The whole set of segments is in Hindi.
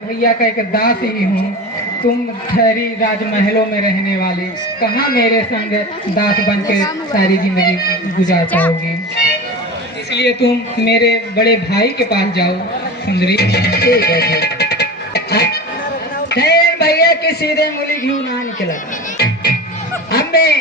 भैया का एक दास ही हूँ। तुम ठहरी राजमहलों में रहने वाले, कहाँ मेरे संग दास बन के सारी जिंदगी गुजार पाओगी। इसलिए तुम मेरे बड़े भाई के पास जाओ सुंदरी। ठीक है भैया की सीधे मूली घी ना निकला। अब मैं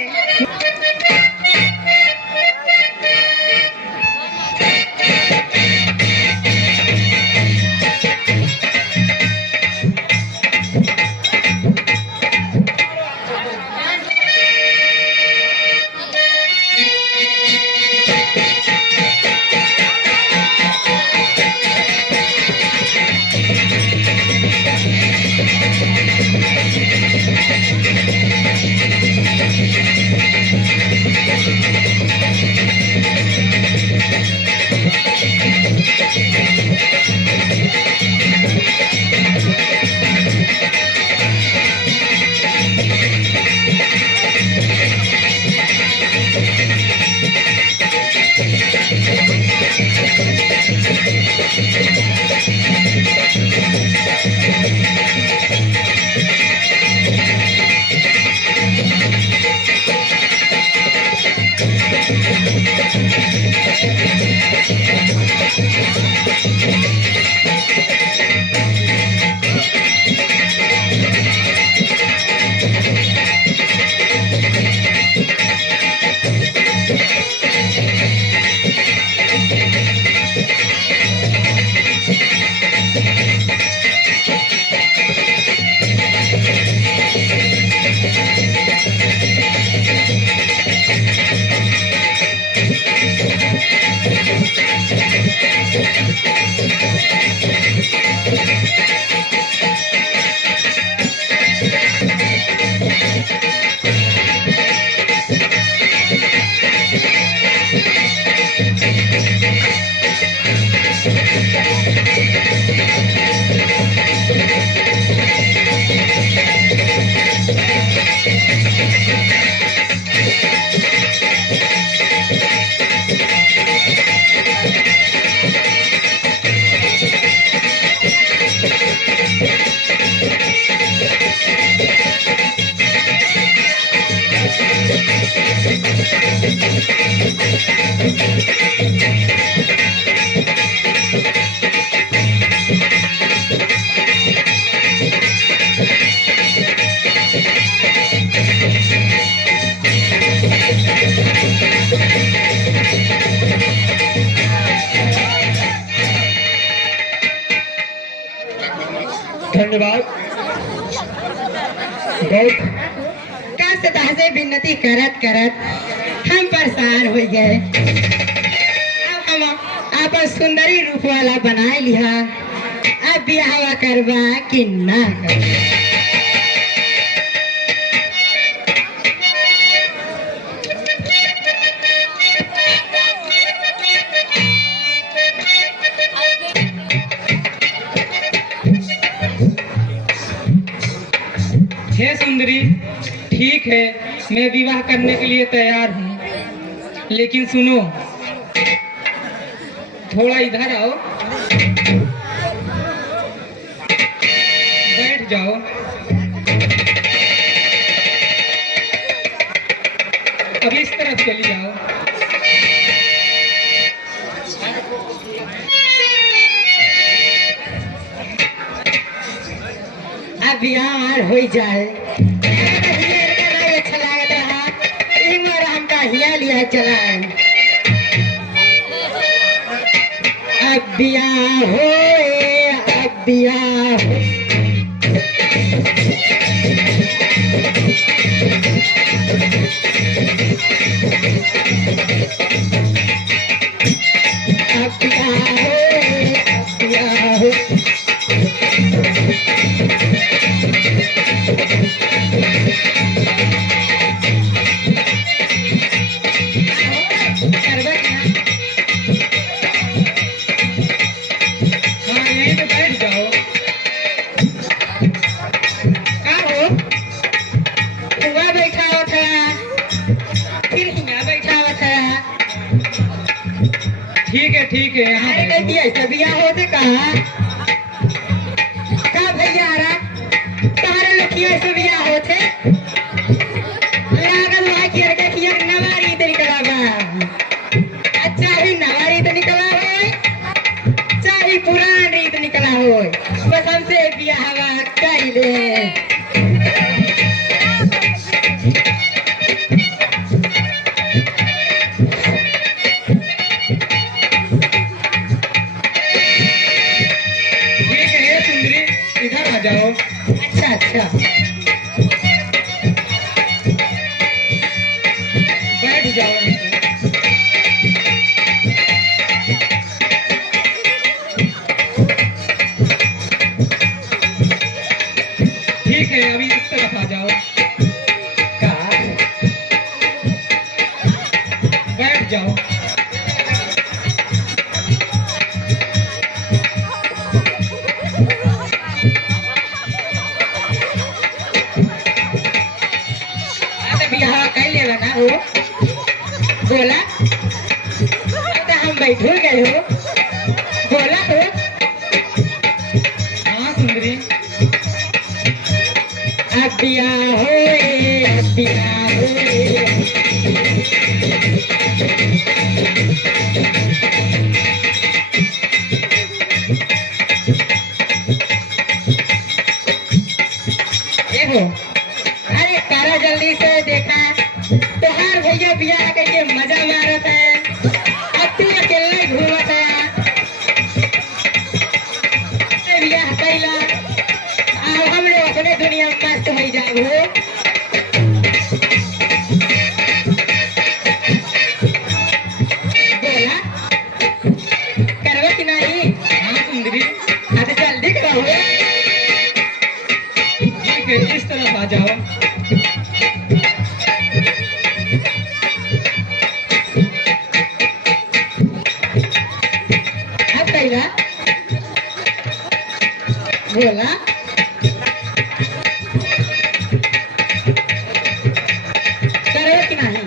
धन्यवाद। बहुत विनती करत करत हम परेशान हो गए। अब हम आपन सुंदरी रूप वाला बना लिया। अब ब्याह करवा कि ना करवा। हे सुंदरी, ठीक है, मैं विवाह करने के लिए तैयार हूँ, लेकिन सुनो, थोड़ा इधर आओ, बैठ जाओ। अब इस तरफ चली जाओ। अब ब्याह हो जाए। अच्छा लागत रहा, हमका हिया लिया चला। अब ब्याह हो, अब ब्याह हो। अब ब्याह हो, अब ब्याह हो। ठीक है, अरे बेटी ऐसा बिया होते कहा कब लड़कियों से बियाह होते लागल वहाँ की लड़का की एक नवारी तो निकला बा चाहे नवारी तो निकला हो चाहे पुरान रीत निकला हो बस हमसे बियाह कर ले इधर आ जाओ। अच्छा अच्छा बैठ जाओ। ठीक है अभी इस तरफ आ जाओ। का बैठ जाओ। बियाह कर लेगा ना हो बोला तो हम बैठो गए हो बोला हो हाँ सुंदरी अब बियाह होए अब बियाह होए देखो अरे करा जल्दी से देखा तोहार भैया बियाह करके मजा मारत है अब तू अकेले घूमत है बियाह कैला अब हम लोग अपने दुनिया में मस्त हो जाए हो बोला करवे कि नहीं हाँ सुंदरी हाँ तो जल्दी करो ठीक है इस तरफ आ जाओ। अब कैला बोला करो कि नहीं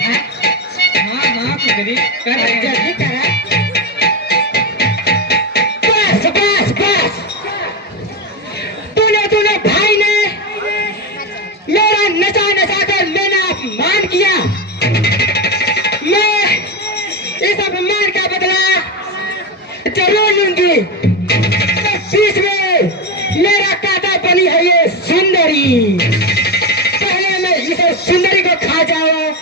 हाँ? हाँ हाँ सुंदरी कर रहे हैं। जल्दी करा बस बस बस तूने भाई ने मेरा नचा नचा कर मैंने अपमान किया मैं इस अपमान का बदला जरूर लूंगी बीच में मेरा कांटा बनी है ये सुंदरी पहले मैं इसे सुंदरी को खा जाऊं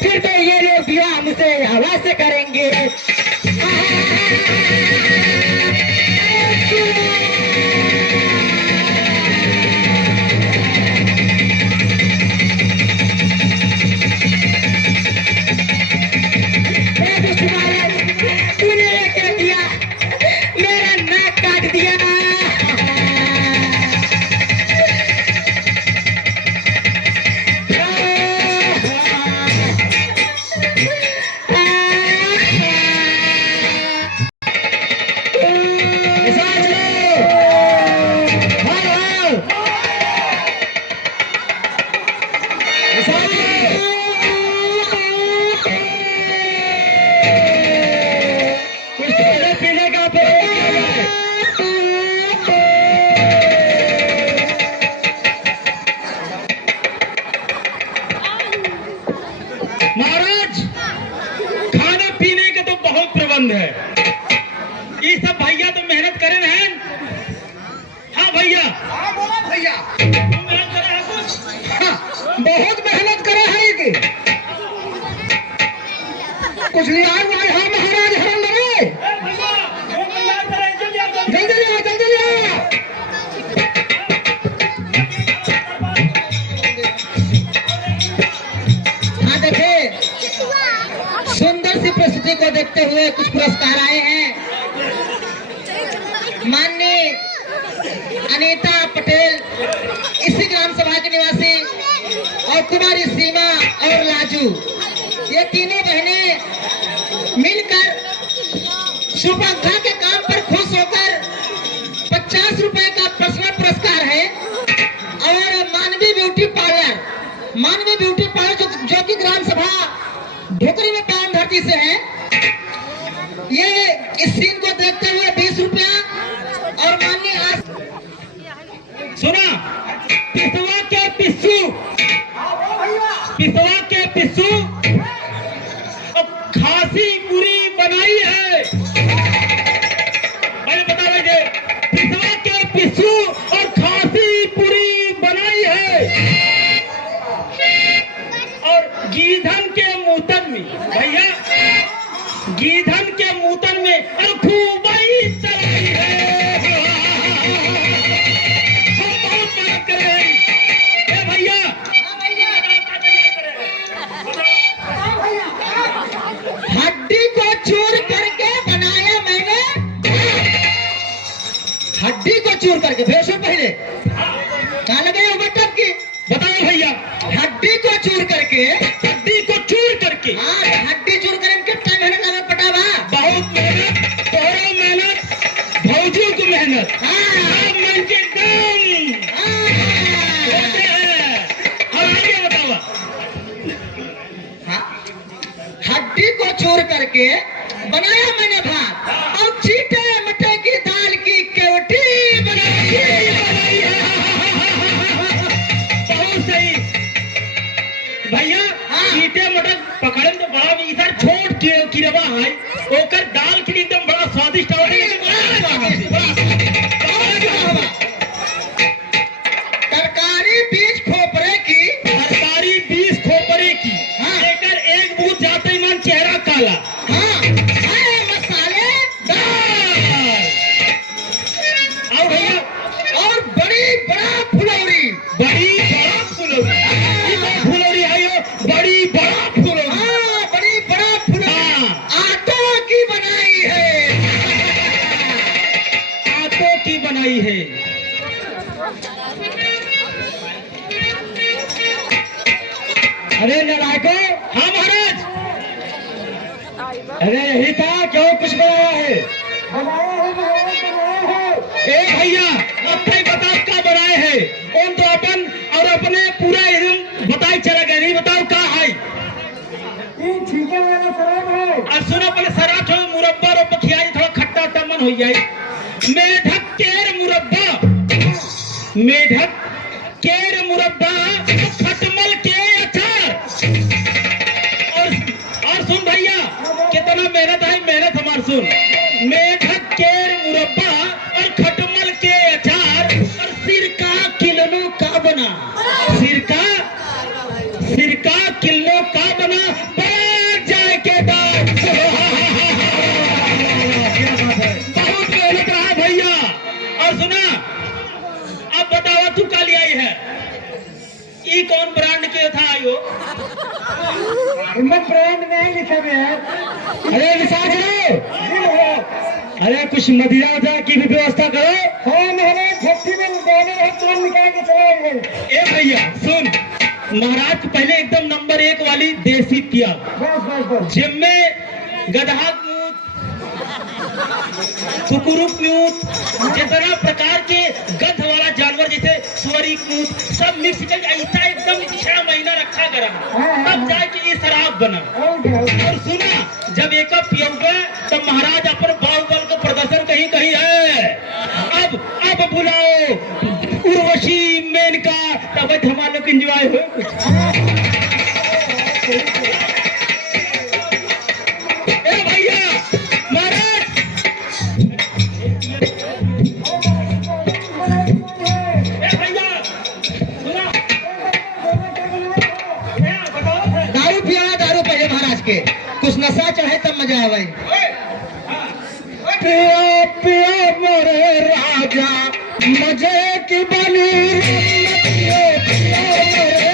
फिर तो ये लोग विवाह मुझसे आवाज से करेंगे तूने क्या किया मेरा नाक काट दिया पीने का महाराज खाने पीने का तो बहुत प्रबंध है। ये सब भैया तो मेहनत करे हैं। हाँ भैया भैया तुम मेहनत करे हैं कुछ बहुत मेहनत करे है कि कुछ लिया हुआ है हाँ महाराज हम लगे भैया वो तैयार करे जल्दी आओ, जल्दी। जल्दी लिया जल्दी लिया हाँ देखिए सुंदर सी प्रस्तुति को देखते हुए कुछ पुरस्कार आए हैं। माननीय अनीता पटेल इसी ग्राम सभा के निवासी और कुमारी सीमा और लाजू ये तीनों बहनें मिलकर सुपंखा के काम पर खुश होकर 50 रुपए का पर्सनल पुरस्कार है और मानवीय ब्यूटी पार्लर जो कि ग्राम सभा ढोकरी में पावन धरती से है ये इस सीन को देखते हुए 20 रुपया और माननीय पिस्सू और खांसी पूरी बनाई है। और गीधन के मूतन में भैया, गीधन के मूतन में और खूबई तलाई है। हम बहुत मदद कर रहे हैं। ए भैया, हड्डी को चूर करके बनाया मैंने, हड्डी को चूर करके भेजो पहले कहाँ लगे हो बटन की, बताओ भैया। हड्डी को चूर करके, हड्डी को चूर करके, हाँ हड्डी चूर करके कितना मेहनत लगा पटावा, बहुत मेहनत, तोहरा मेहनत, भौजू की मेहनत, सब मन के दम होते हैं। और आगे बतावा। हड्डी को चूर करके बनाया मैंने भात और चीटे मटे की दाल की केवटी बनाई। बहुत सही भैया। चीटे मटर पकड़े तो बड़ा भी इधर छोट किरवा है, ओकर दाल के लिए एकदम बड़ा स्वादिष्ट और तरकारी बीज खोपरे की, तरकारी 20 खोपरे की, लेकर एक बूथ जाते ही मन चेहरा काला। हाँ मसाले दाल और भैया और बड़ी बड़ा फुलौरी, बड़ी बड़ा फुलौरी, फुलौरी है यो, बड़ी बड़ा फुलौरी। हाँ बड़ी बड़ा फुलौरी आटों की बनाई है, आटों की बनाई है। अरे नारायको, हाँ महाराज। अरे यही था क्यों कुछ बनाया है, ए भैया, अब तक बता क्या बनाए हैं? कौन तो अपन और अपने पूरा एकदम बताई चला गया, नहीं बताओ क्या है। छींके वाला शराब है, और सुनो पहले सराठ हो मुरब्बा और खियाई, थोड़ा खट्टा खट्टा मन हो जाए। मेढक केर मुरब्बा, मेढक केर मुरब्बा, खटमल के अचार। और सुन भैया, कितना मेहनत है, मेहनत हमार सुन। मेढक केर मुरब्बा और खटमल के अचार और सिरका किलो का बना, सिरका सिरका किलो का बना, बाहर जाए के बाद। बहुत मेहनत रहा भैया। और सुना, अब बतावा तू का लिया है, ये कौन ब्रांड के था यो? हिम्मत ब्रांड नहीं लिखा है। अरे विशाल करो, अरे कुछ मदिरा उदिरा की भी व्यवस्था करो। हाँ महाराज, छठी में दोनों हाथ तुरंत निकाल के चले गए। ए भैया सुन, महाराज को पहले एकदम नंबर 1 वाली देसी पिया, बस जिनमें गधा मूत, कुकुरु मूत, जितना प्रकार के गध वाला जानवर जैसे सुअरी मूत सब मिक्स कर ऐसा एकदम 6 महीना रखा गया, तब जाके ये शराब बना। और सुना, जब एक पियोगे तो महाराज अपन बाहुबल का प्रदर्शन कहीं कहीं है। अब बुलाओ उर्वशी मेनका, तब हमारे लोग एंजॉय हो कुछ। ए भैया महाराज, ए भैया सुना, दारू पिया, दारू पहले महाराज के कुछ नशा चढ़े तब मजा आवे। पिया पिया मोरे राजा, मजे की बनी पिया मोरे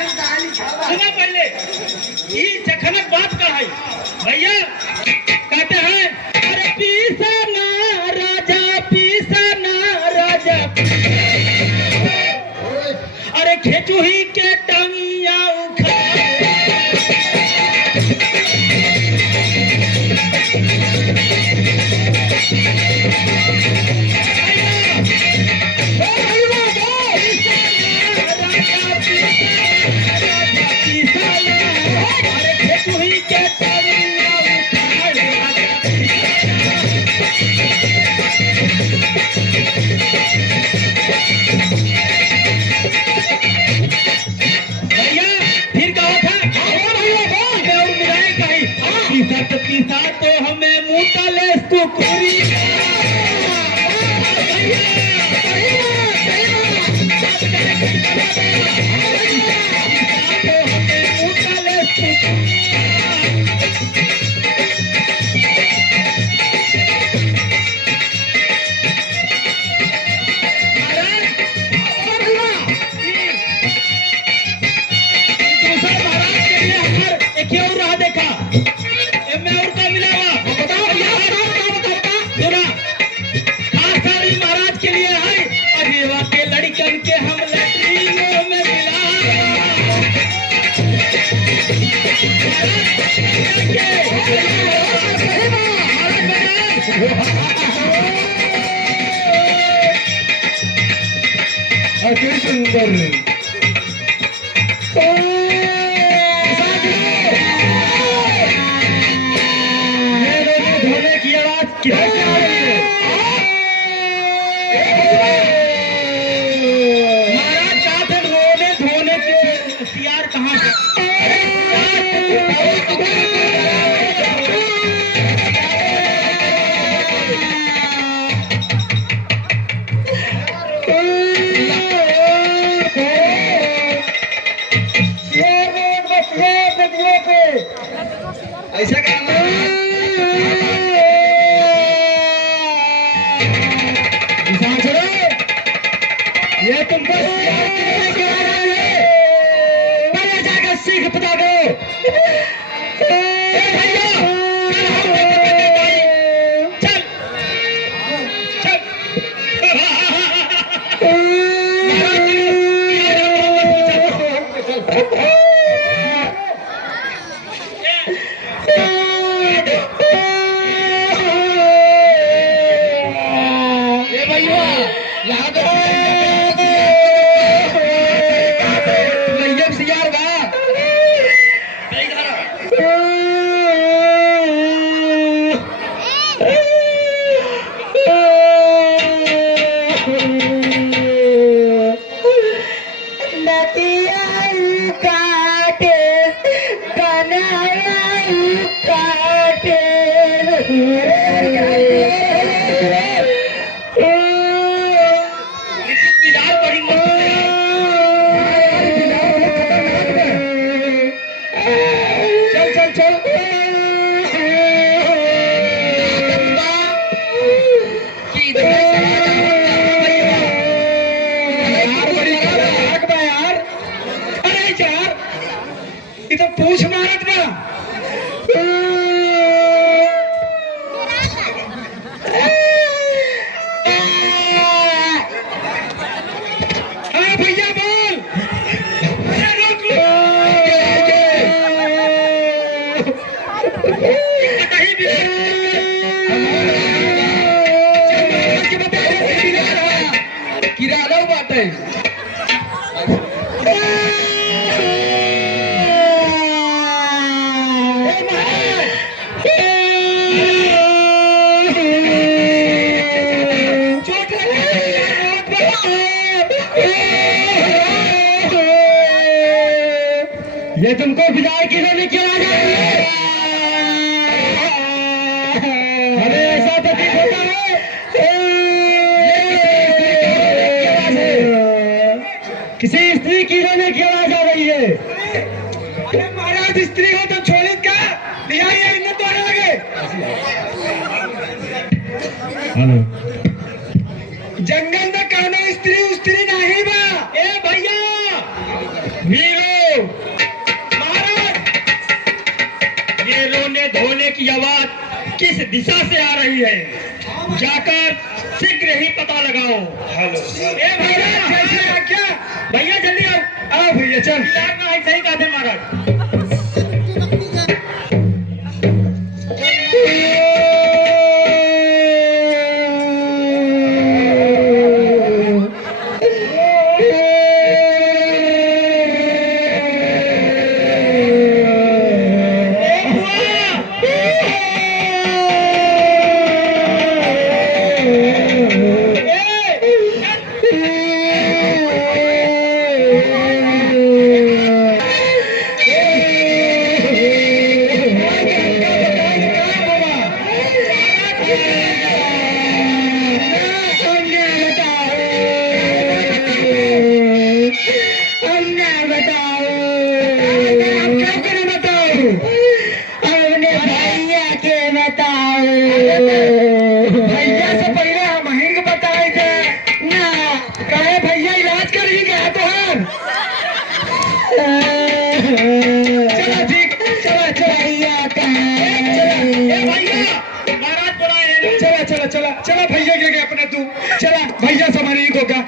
सुना पहले ये जखनक बात का है भैया कहते हैं अरे पीसा ना राजा अरे खेचू ही के टंगिया पीसा तो हमें मुँह कुकुरी अति सुंदर धोने की आवाज क्या महाराज चाहते धोने के सियार कहाँ है ऐसा करना ये तुमको पहले जाकर सीख पता करो भैया चल चल पूछ मारत बा भैया बोल किराना बात है ये तुमको विदाई किन्होंने किया हमें ऐसा प्रतीत होता है किसी स्त्री की रोने की आवाज आ रही है। अरे महाराज स्त्री हो तो छोड़ी का दिहाई तो आने लगे। हेलो जंगल में कहना स्त्री नहीं बा ए भैया वीरो महाराज, ये रोने धोने की आवाज किस दिशा से आ रही है? जाकर शीघ्र ही पता लगाओ। हेलो ए भैया, क्या भैया जल्दी आओ। आओ भैया चल। सही कहा थे महाराज। चला भैया के गए अपने तू चला भैया समारी को का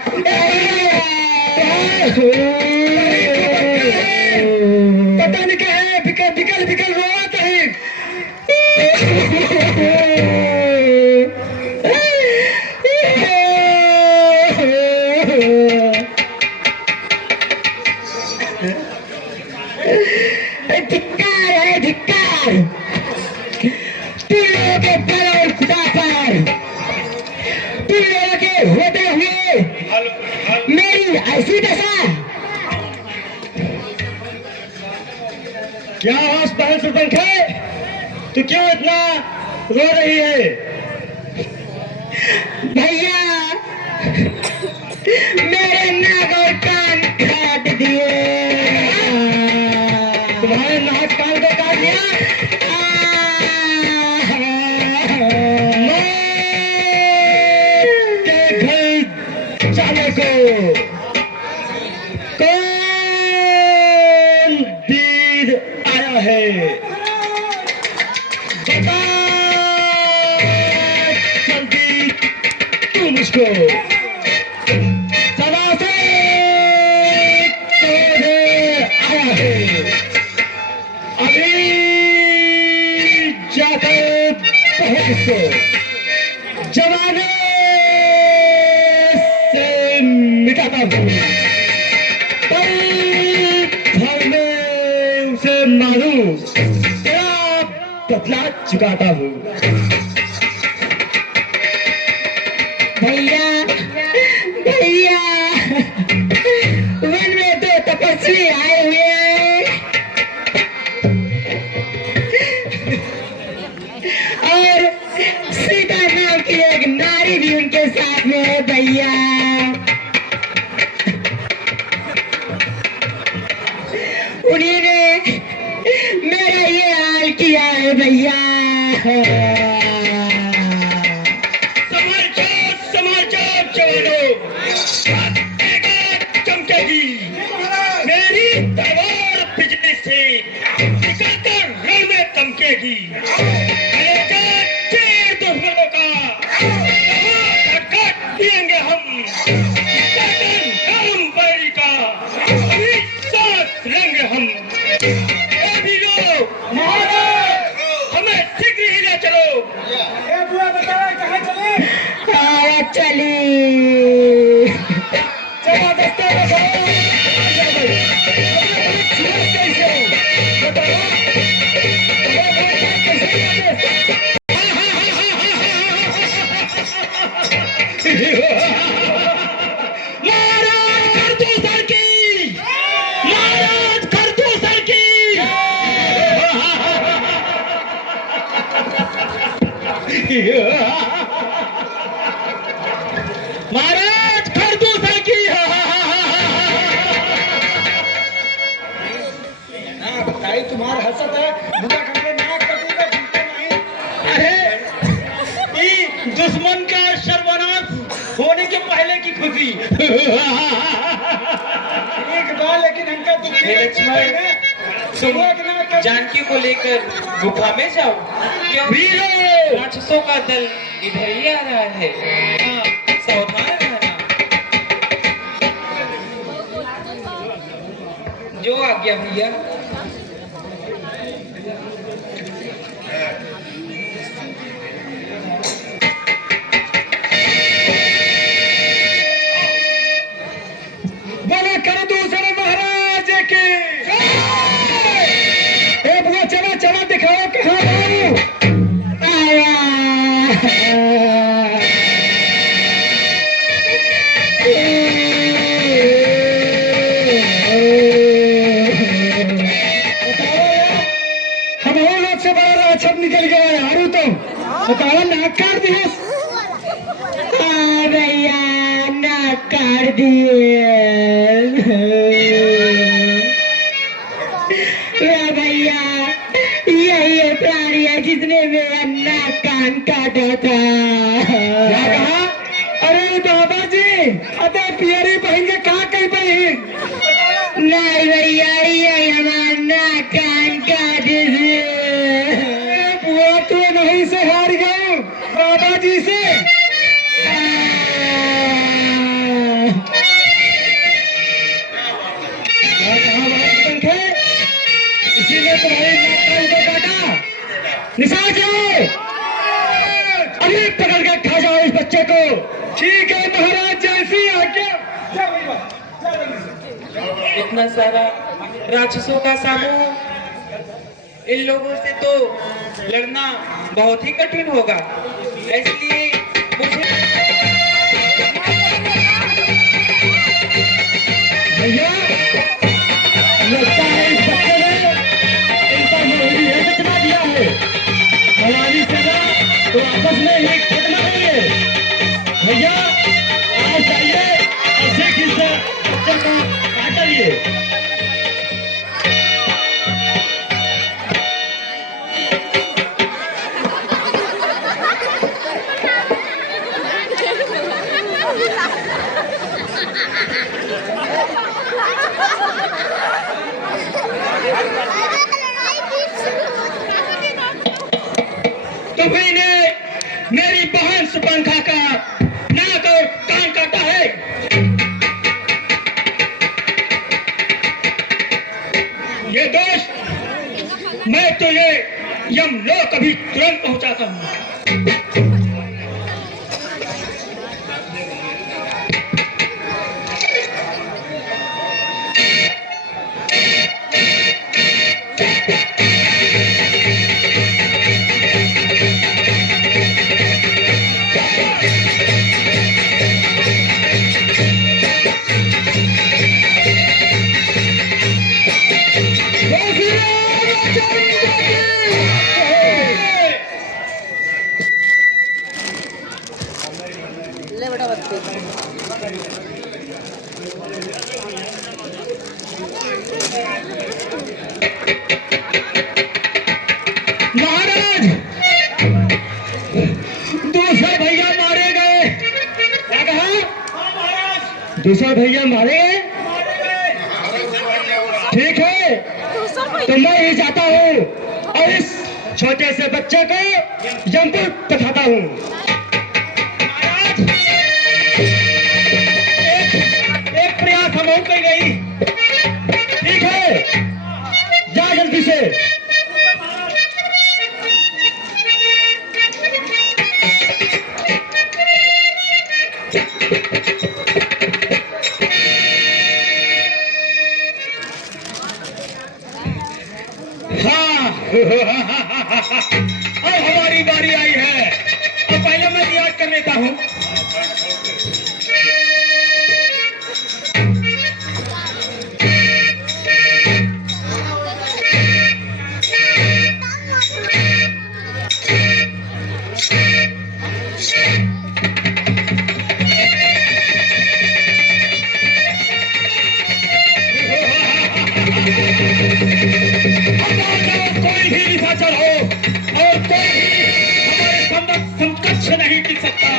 पता नहीं क्या है बिकल बिकल रोत है धिक्कार है धिक्कार तुम लोगों के पर और खुदा पर तुम लोगों के होते हुए मेरी ऐसी दशा। क्या आवाज पहल सरपंच है? तू क्यों इतना रो रही है? भैया मेरे नाक और कान काट दिए। तुम्हारे नाक कान को काट दिया? जाने को कौन दीद आया है? बता जल्दी तू मुझको। सदा से तेरे आया है, अभी जाकर बहुत इसको जमाने मिटाता हूँ, पल भर में उसे मारूं, तेरा बदला चुकाता हूँ। भैया भैया वन में दो तपस्वी आए हुए हैं और सीता नाम की एक नारी भी उनके साथ में है भैया। उन्हीं ने मेरा ये हाल किया है भैया। समाचार जवानों, चमकेगी मेरी तलवार बिजली से निकलकर रण में चमकेगी। दुश्मनों का काट दिएंगे हम, बड़ी का अभी साथ लेंगे हम। अभी लोग हमें शीघ्र ही ले चलो। चली चला दस्ते महाराज कर दो सर की, महाराज कर दो सर की। महाराज कर दो सर की। बताई तुम्हारा हसत है मुझे कमरे नाक कटूंगा झूठे नहीं। अरे ये दुश्मन का सर्वनाश होने के पहले की खुशी। ठीक बा लेकिन हमका दुखी हे लक्ष्मण, तुम जानकी को लेकर गुफा में जाओ। क्यों? राक्षसों का दल इधर ही आ रहा है। हाँ, सावधान रहना। जो आज्ञा भैया। बोले कर दूसरे महाराज के। ए बुआ चला चला दिखाओ कहाँ बाबू। हम लोग से बड़ा राक्षस निकल गया है हारू तुम बताओ नाक काट दिए। हाँ भैया नाक काट दिए। भैया यही है प्राणी है जिसने मेरा नाक कान काटा था। क्या कहा? अरे बाबा जी अरे पियरी बहन के कहा कही बहन। नहीं भैया यही हमारा नाक कान काटे थे। बुआ तो नहीं से हार गए बाबा जी से। क्या कहा बात पंखे? इसीलिए तुम्हारी नाक कान को काटा। निशान जाओ अरे पकड़ के खा जाओ इस बच्चे को। ठीक है महाराज जैसी आज्ञा। इतना सारा राक्षसों का समूह, इन लोगों से तो लड़ना बहुत ही कठिन होगा। इसलिए मुझे भैया लगता है इस बच्चे ने इनका जरूरी है कितना दिया है। हमारी सजा तो आपस में ही खत्म करेंगे। भैया आप जाइए और देखिए इस बच्चे को काटिए। तुमने मेरी बहन सुपंखा का नाक और कान काटा है। ये दोस्त मैं तो ये यमलोक अभी तुरंत पहुंचाता हूँ। महाराज दूसरे भैया मारे गए। क्या कहा? दूसरे भैया मारे गए। ठीक है तो मैं ही जाता हूँ और इस छोटे से बच्चे को यमपुर पठाता हूँ। महाराज एक प्रयास हम और कर गई। ठीक है जा जल्दी से। हाँ अब हमारी बारी आई है। अब पहले मैं रियाज कर लेता हूँ। कोई भी निशाचर हो और कोई भी हमारे समकक्ष नहीं टिक सकता।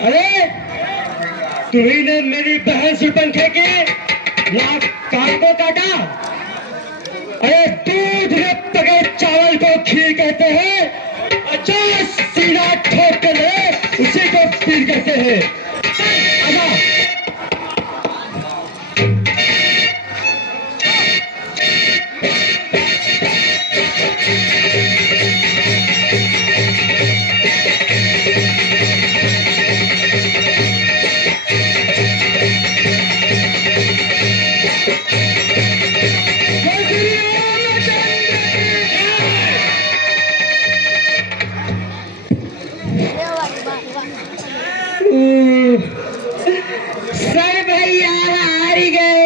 अरे तुम्ही ने मेरी बहन सुपंखे के यहाँ कान को काटा। अरे दूध में पके चावल को खीर कहते हैं और जो सीना ठोक कर ले उसी को पीर कहते हैं। आजा। सर भैया हार गए।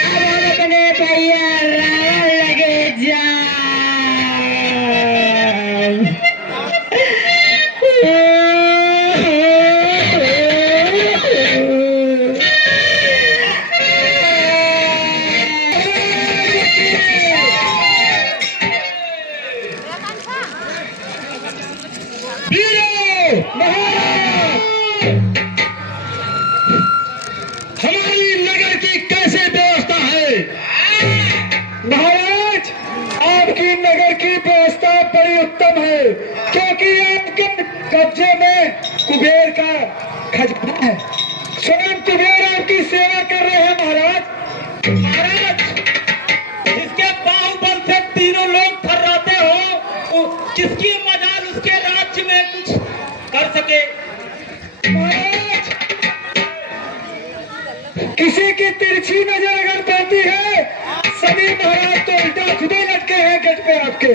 अब हम अपने भैया रावण लगे जान। हमारी नगर की कैसे व्यवस्था है? महाराज, आपकी नगर की व्यवस्था बड़ी उत्तम है, क्योंकि आपके कब्जे में कुबेर का खजाना है। स्वयं कुबेर आपकी सेवा कर रहे हैं महाराज। महाराज, इसके बाहुबल से तीनों लोग थर्राते हो, तो किसकी मजाल उसके राज्य में कुछ कर सके? महाराज, किसी की तिरछी नजर अगर पड़ती है, सभी महाराज तो उल्टा खुदे लटके हैं गेट पे आपके।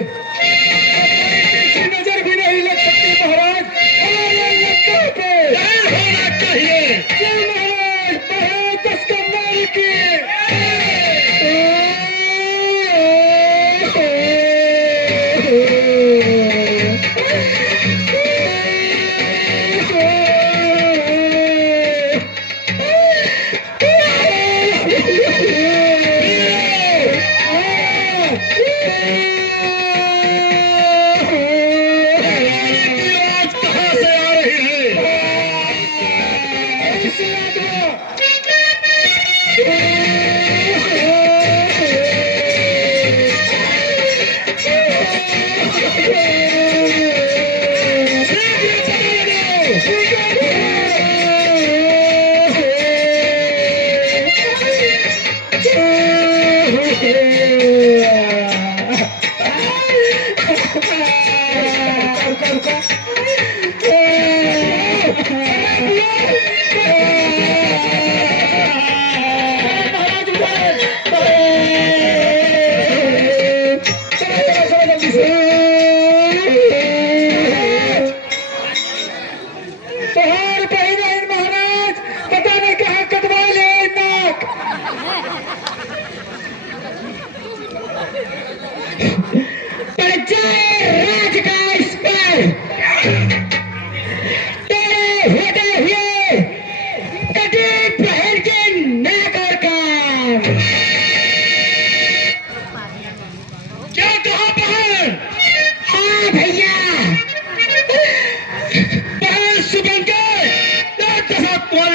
तिरछी नजर भी नहीं लग सकती महाराज हमारे लटके पे। होना चाहिए महाराज, बहुत दस्कंदारी की।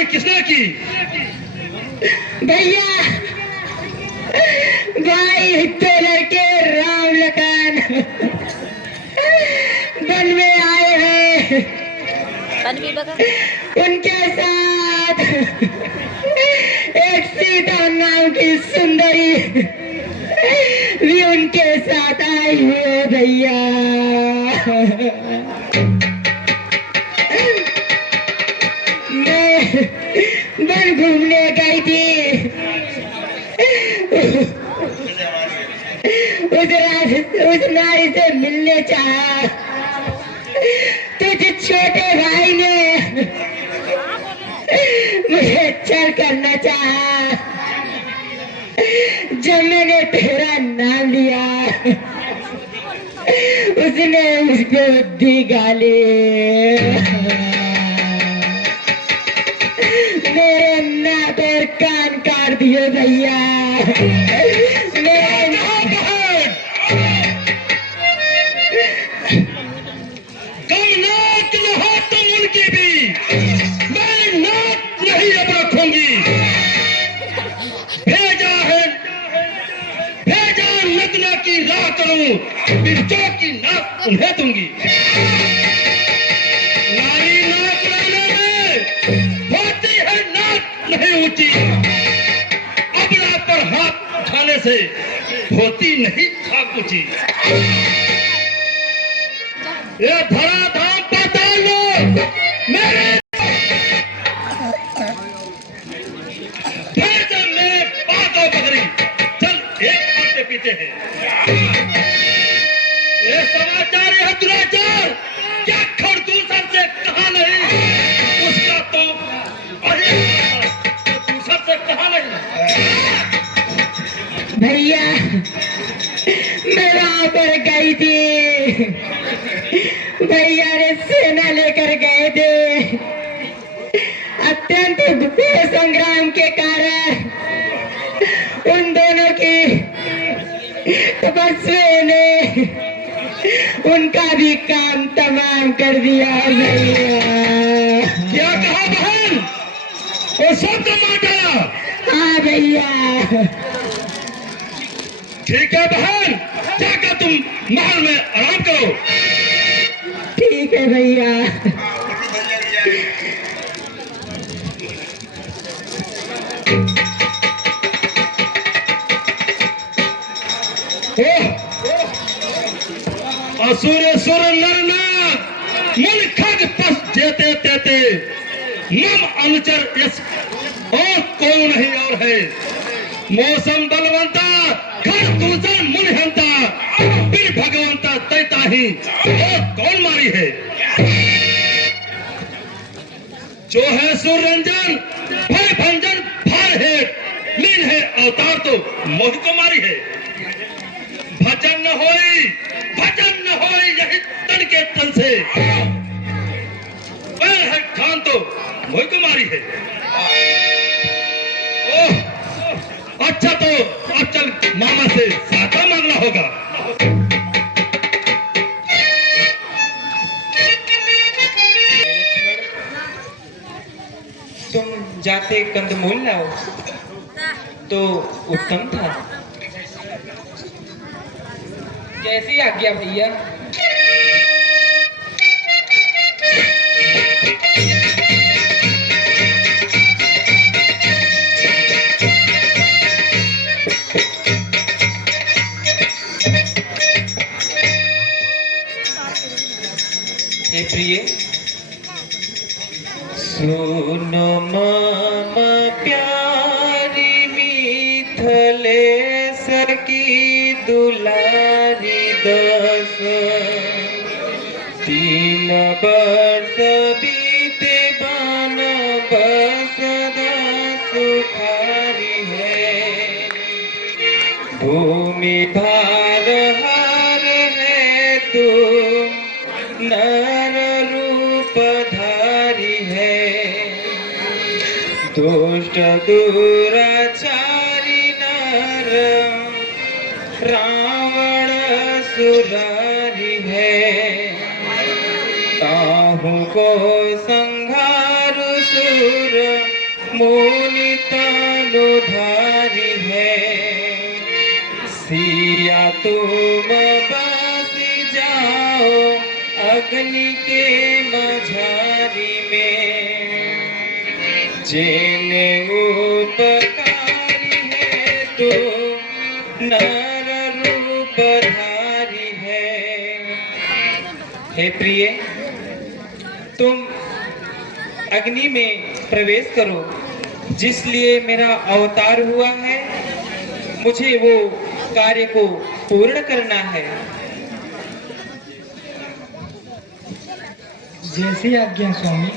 किसने की? भैया, भाई तो लड़के राम लखन वन में आए हैं। उनके साथ एक सीता नाम की सुंदरी भी उनके साथ आई है भैया। वन घूमने गई थी, उस नारी से मिलने चाहा। तुझे छोटे भाई ने मुझे छल करना चाहा। जब मैंने तेरा नाम लिया, उसने मुझको दी गाली। मेरे नाक और कान काट दिए भैया। कमनाथ की राह करूं, बिरचों की नाक उन्हें दूंगी। नारी नाक उड़ाने में होती है नाक नहीं ऊंची, अपना पर हाथ उठाने से होती नहीं खाक ऊंची। ये धरा धाम पाताल लोग मेरे बातों बकरी चल एक खाते पीते हैं। ये समाचार यह दुराचार क्या खरदूसर से कहा नहीं, उसका तो दूसर से कहा नहीं। भैया मैं वहां पर गई थी, भैया ने सेना लेकर गए थे। अत्यंत घोर संग्राम के कारण उन दोनों की तपस्या ने उनका भी काम तमाम कर दिया भैया। क्या कहा बहन? वो सब तो मार डाला। हाँ भैया। ठीक है बहन, जाकर तुम महल में आराम करो। ठीक है भैया। असुर सुर नर नाग मन खग पस जेते तेते मम अनुचर यस और कौन नहीं और है। मौसम बलवंता घर दूसर मुन हंता फिर भगवंता तैता ही और कौन मारी है। जो है सुररंजन भय भंजन भार है, लीन है अवतार तो मोह को मारी है। भजन न होई यही तन के तन से पैर है खान तो मोह को मारी है। ओह अच्छा तो अब चल मामा से साता मांगना होगा। तुम जाते कंदमूल लाओ तो उत्तम था। कैसी आज्ञा भैया। हे प्रिय सुनो मामा प्यारी मिथिलेश की दुलारी दस 3 वर्ष बीते बन बस सुखारी है। भूमि भार हार है तुम नर रूप धारी है। दुष्ट दुराचारी नर रावण सुरारी है। ताहू को संहार सुर मुनि तनुधारी है। सिया तुम बसी जाओ अग्नि के मझारी में। जिने उपकारी है तो नर रूप धारी है। हे प्रिय तुम अग्नि में प्रवेश करो, जिसलिए मेरा अवतार हुआ है मुझे वो कार्य को पूर्ण करना है। जैसी आज्ञा स्वामी।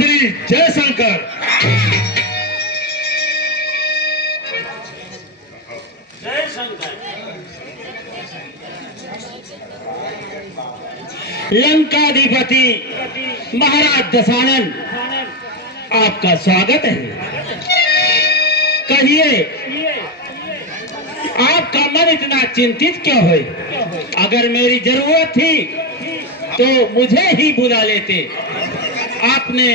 श्री जयशंकर। लंकाधिपति महाराज दशानन, आपका स्वागत है। कहिए, आपका मन इतना चिंतित क्यों है? अगर मेरी जरूरत थी तो मुझे ही बुला लेते। आपने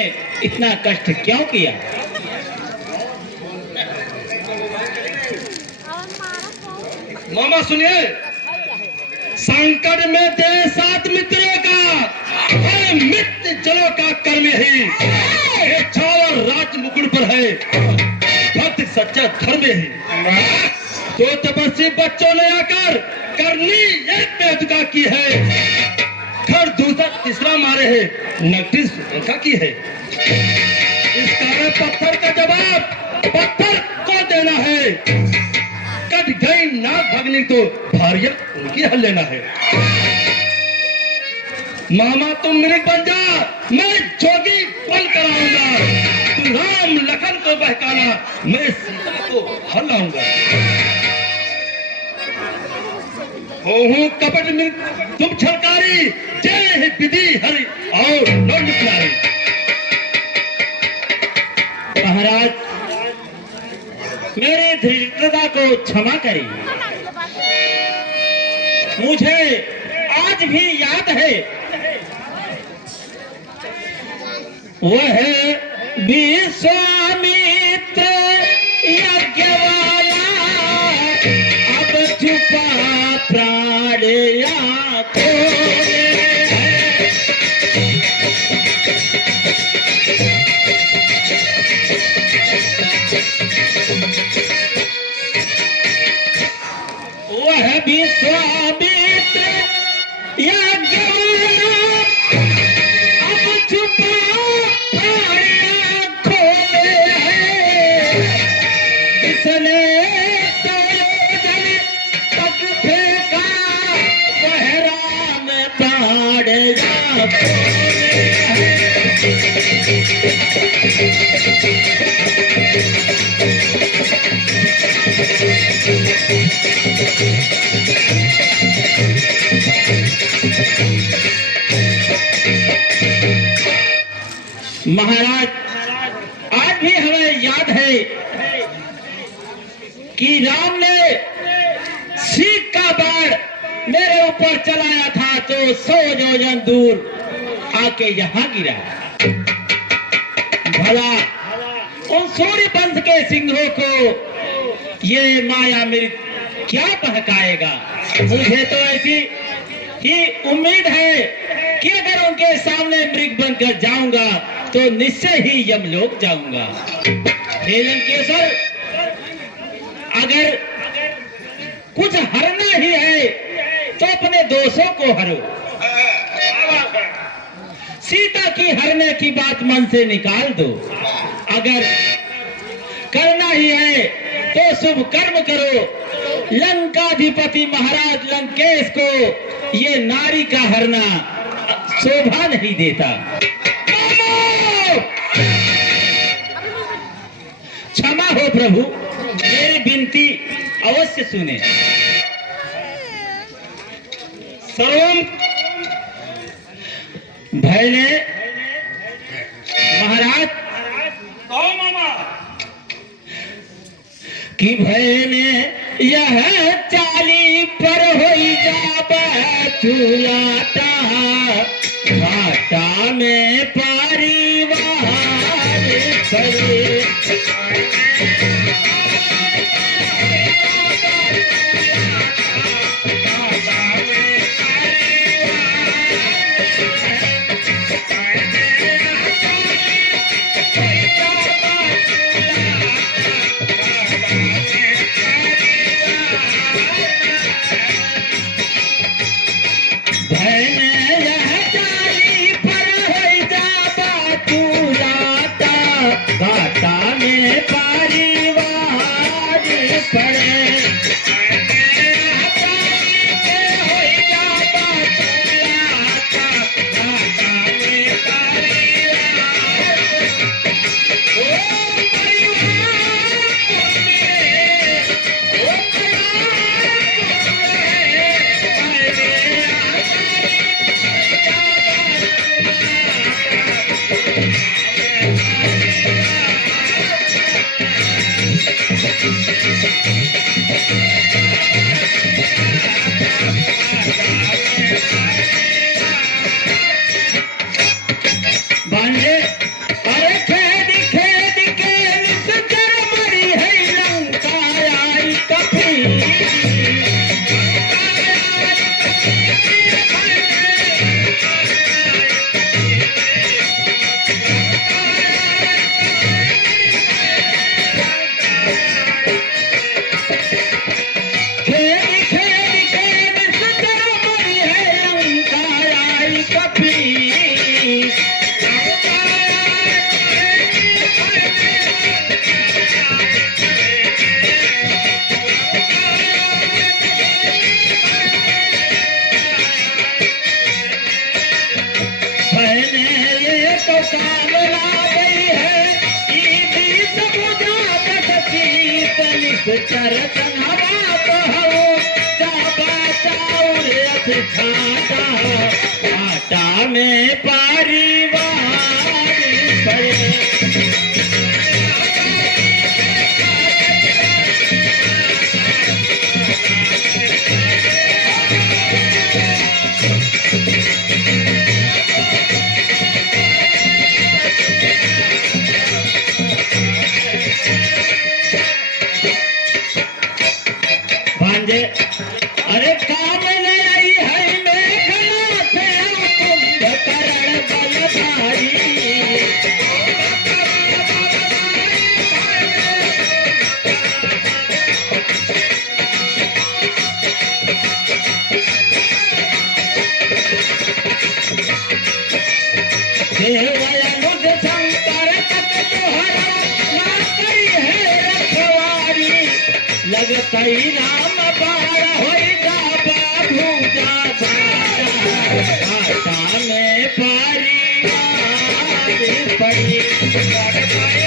इतना कष्ट क्यों किया? मामा सुनिए, संकट में दे साथ मित्रों का और मित्र जलों का कर्म ही। ये छावर राज मुकुट पर है, भक्त सच्चा धर्म ही। दो तपस्वी बच्चों ने आकर करनी एक बेदुका की है, घर दूसरा तीसरा मारे है, नोटिस उनका की है। इस कारण पत्थर का जवाब पत्थर को देना है। कट गई नाक भगनी तो भारिया उनकी हल लेना है। मामा तुम मृग बन जा, मैं जोगी बन कर आऊंगा। तू राम लखन को बहकाना, मैं सीता को हल लाऊंगा। हूँ कपट मृग तुम छलकारी, जय है विधि हरि और नौन प्यारी। महाराज, मेरी धृष्टता को क्षमा करें। मुझे आज भी याद है, वह विश्वामित्र यज्ञ वाला अब छुपा प्राण आंखों में है। वह विश्वामित्र यज्ञ वाला अब छुपा प्राण आंखों में है। इसने सरोजन तक फेंका, वह राम प्राण आंखों में है। महाराज, आज भी हमें याद है कि राम ने सीख का बाण मेरे ऊपर चलाया था तो 100 योजन दूर आके यहाँ गिरा। भला उन सूर्य वंश के सिंहों को ये माया मृग क्या बहकाएगा? मुझे तो ऐसी ही उम्मीद है कि अगर उनके सामने मृग बनकर जाऊंगा तो निश्चय ही यमलोक जाऊंगा। हे लंकेश्वर, अगर कुछ हरना ही है तो अपने दोषों को हरो। सीता की हरने की बात मन से निकाल दो। अगर करना ही है तो शुभ कर्म करो। लंकाधिपति महाराज लंकेश को ये नारी का हरना शोभा नहीं देता। क्षमा हो प्रभु, मेरी विनती अवश्य सुने। सर्वम भैने महाराज मामा कि भैने यह चाली पर होई जाबे चुलाता, घाटा में परिवार करे। तरसन हवा तो हूँ चाबा चाउर छाता आटा में परिवार पड़े भांजे अरे काम नहीं है मेघनाथ कुंभ करण बलधारी देवयानुज शंकर तक तोहरा ना करी है रखवारी लगतई राम बार होई जाबा भूजा आटा में परिवार पड़ी लगतई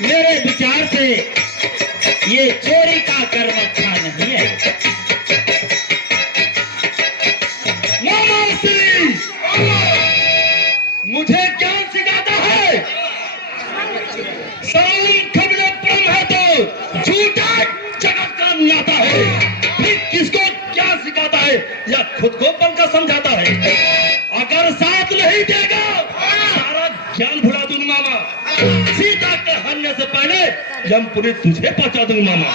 मेरे विचार से ये चोरी का कर्म अच्छा नहीं है। मुझे क्या सिखाता है? खबरें ब्रह्म है तो झूठा जगत का न्याता है। फिर किसको क्या सिखाता है या खुद को बनकर समझाता है? अगर साथ नहीं देगा सारा ज्ञान भुला दूंगा मामा। सीता के हरने से पहले यमपुरी तुझे पहुंचा दूंगा मामा।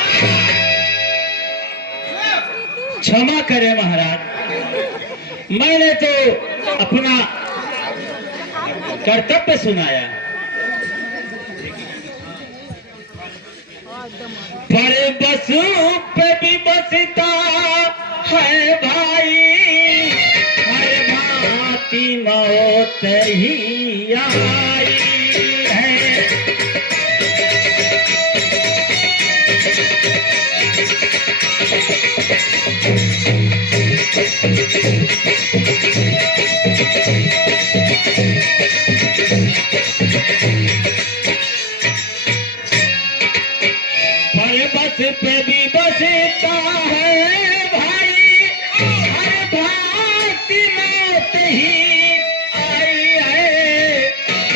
क्षमा करें महाराज, मैंने तो अपना कर्तव्य सुनाया। पर बस पे भी बसता है भाई, हर भांति मौत ही आई है। पर बस पे भी बसता है भाई, हर भांति मौत ही आई है।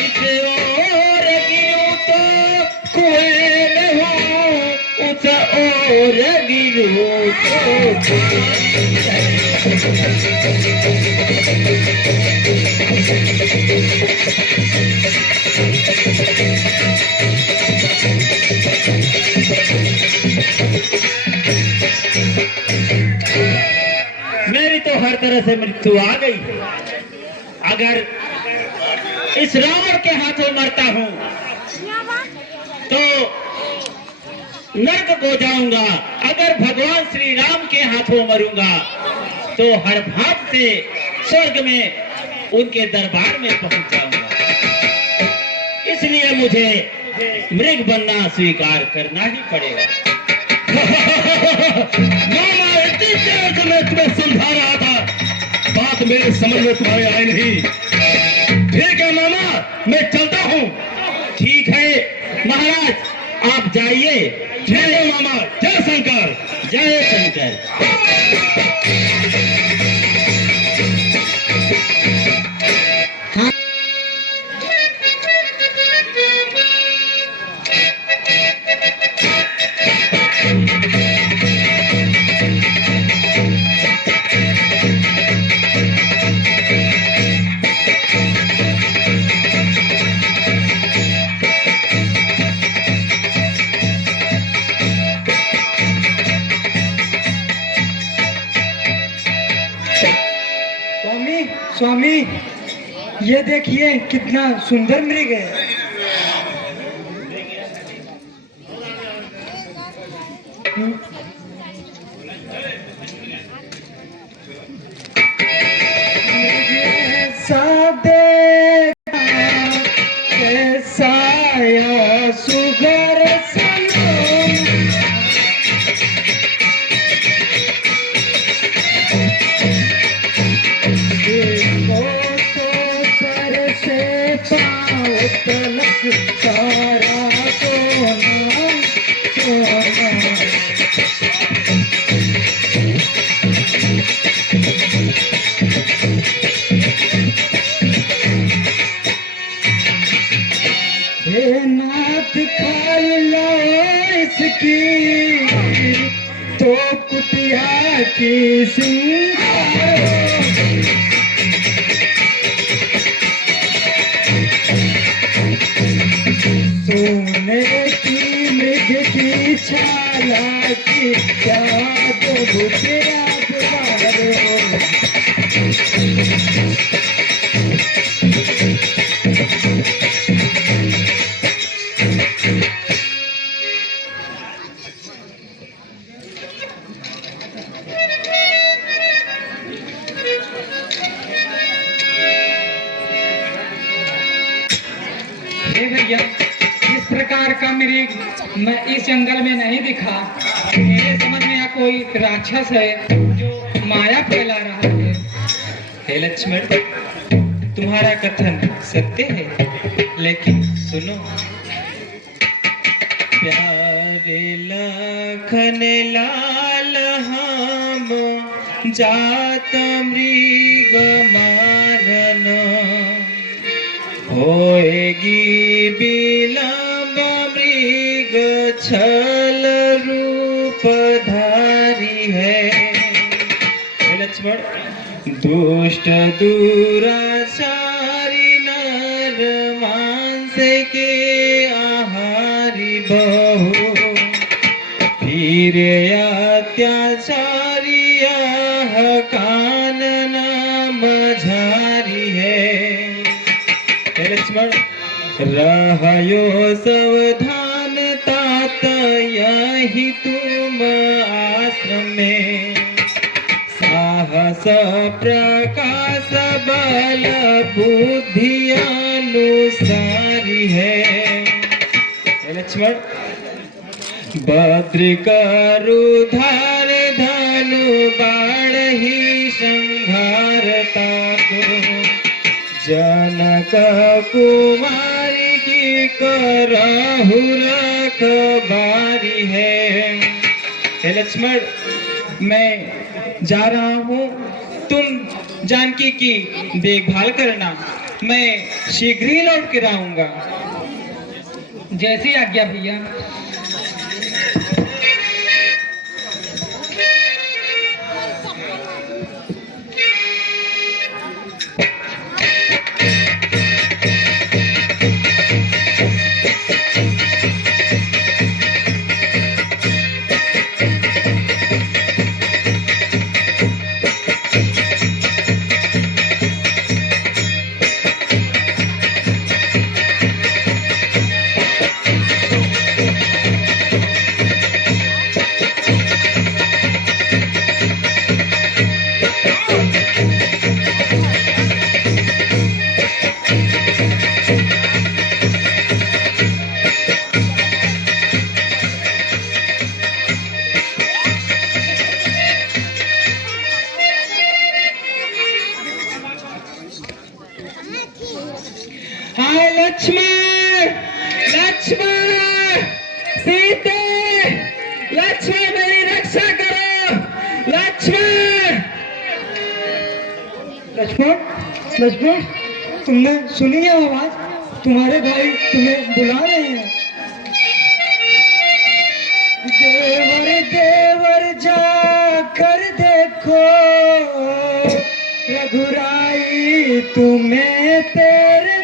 इस ओर गिरूं तो कुएं में हूँ, उस ओर गिरूं तो मेरी तो हर तरह से मृत्यु आ गई है। अगर इस रावण के हाथों मरता हूं तो नरक को जाऊंगा, अगर भगवान श्री राम के हाथों मरूंगा तो हर भाग से स्वर्ग में उनके दरबार में पहुंच जाऊंगा। इसलिए मुझे मृग बनना स्वीकार करना ही पड़ेगा। मामा इतनी देर से मैं तुम्हें समझा रहा था, बात मेरे समझ में तुम्हारे आए नहीं। ठीक है मामा, मैं चलता हूँ। ठीक है महाराज, आप जाइए। ठीक है मामा, जय शंकर। जय शंकर। स्वामी, ये देखिए कितना सुंदर मृग है। हे नाथ खाई लो इसकी तो कुटिया की सिंगार सोने की मृग की छाला की क्या तो तेरा द्वार हे भैया, इस प्रकार का मृग मैं इस जंगल में नहीं दिखा। मेरे समझ में यहाँ कोई राक्षस है जो माया फैला रहा है। हे लक्ष्मण, तुम्हारा कथन सत्य है, लेकिन सुनो। प्यारे लखन लाल हम जात मृग मारन, होएगी विलंब मृग छल रूप धारी है। हे लक्ष्मण, दुष्ट दुराचारी नर मांस के आहारी बहु, फिर अत्याचारी यह कानन मझारी है। हे लक्ष्मण, रहयो सावधान तात यही तुम आश्रम में, साहस प्रकाश बल बुद्धि अनुसारी है। हे लक्ष्मण, भद्र करु धार धनु बाण ही संहारता को, जनक कुमारी की करहु रखबारी है। हे लक्ष्मण, मैं जा रहा हूँ, तुम जानकी की देखभाल करना, मैं शीघ्र ही लौट कर आऊंगा। जैसी आज्ञा भैया। हाय लक्ष्मण, लक्ष्मण, सीते, लक्ष्मण मेरी रक्षा करो, लक्ष्मण। लक्ष्मण, लक्ष्मण, तुमने सुनी है आवाज? तुम्हारे भाई तुम्हें बुला रहे हैं। देवर देवर जा कर देखो, रघुराई तुम्हें तेरे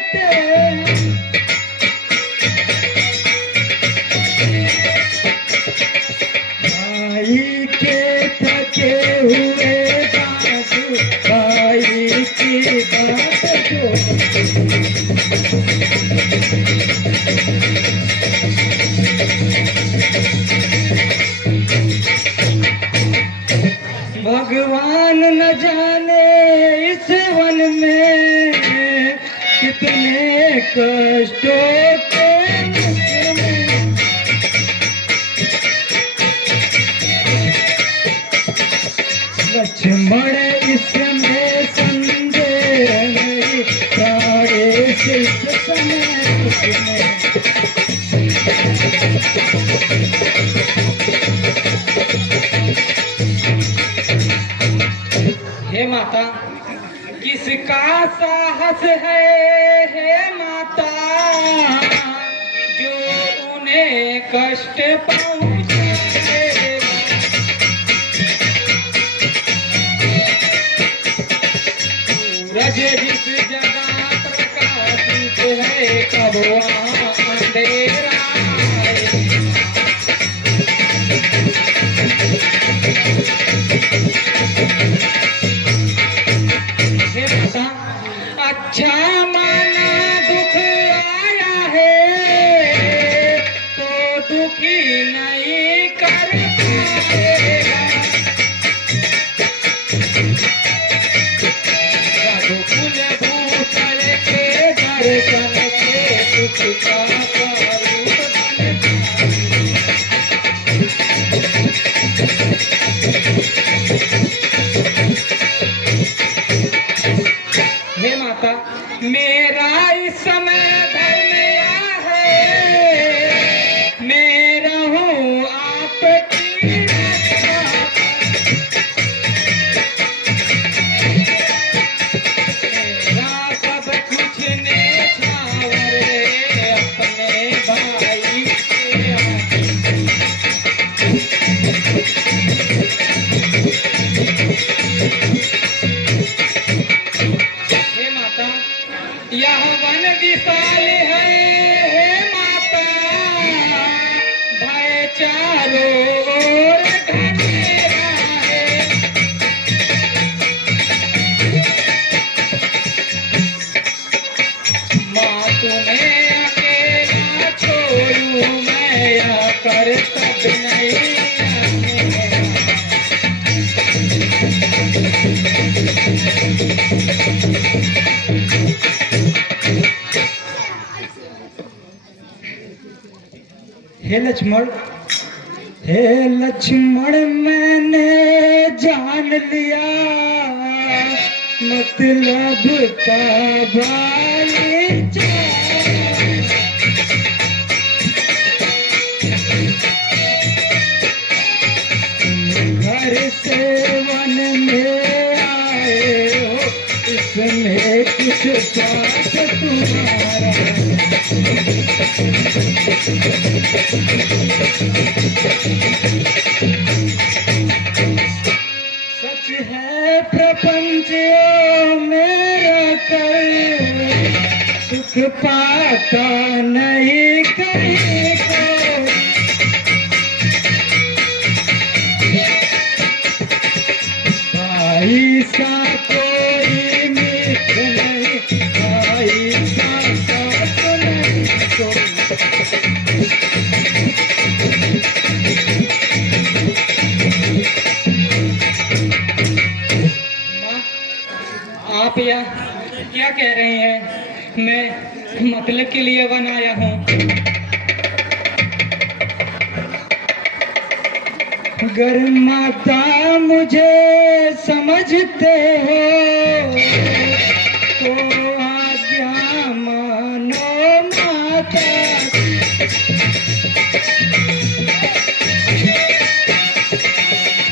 भाई के थके हुए दादू, भाई की बात जो भगवान न जाने इस वन में कितने कष्टों के मुख में। लक्ष्मण इसमें संदेह नहीं, सारे सिर्फ समय में। हे माता, किसका साहस है हे माता, कष्ट पहुँचाएगा। सूरज जिस जगह प्रकाशित है कब वहाँ अंधेरा आए। हे माता, अच्छा माना दुख आया है तो दुखी नहीं कर पाएगा। रघुकुल भूषण के दर्शन से सुख का स्वरूप बन जाए। हे माता, मेरा इस समय धर्म यह है, मैं रहूं आपकी रक्षा। मेरा सब कुछ न्यौछावर अपने भाई के आगे। हे माता, यह वन विशाल है। हे माता, भय चारों ओर घनेरा है। माँ तुम्हें अकेला छोड़ूं मैं, यह कर्तव्य नहीं मेरा। हे लक्ष्मण, हे लक्ष्मण, मैंने जान लिया मतलब का भाईचारा। घर से वन में आए हो, इसमें कुछ बात तुम्हारा। सच है प्रपंच मेरा कर, सुख पाता नहीं कहीं को। भाई सा कोई मित्र नहीं, भाई सा साथ नहीं कोई। माँ, आप यह क्या कह रही हैं? मैं मतलब के लिए बनाया हूँ। अगर माता मुझे समझते हो तो आज्ञा मानो माता।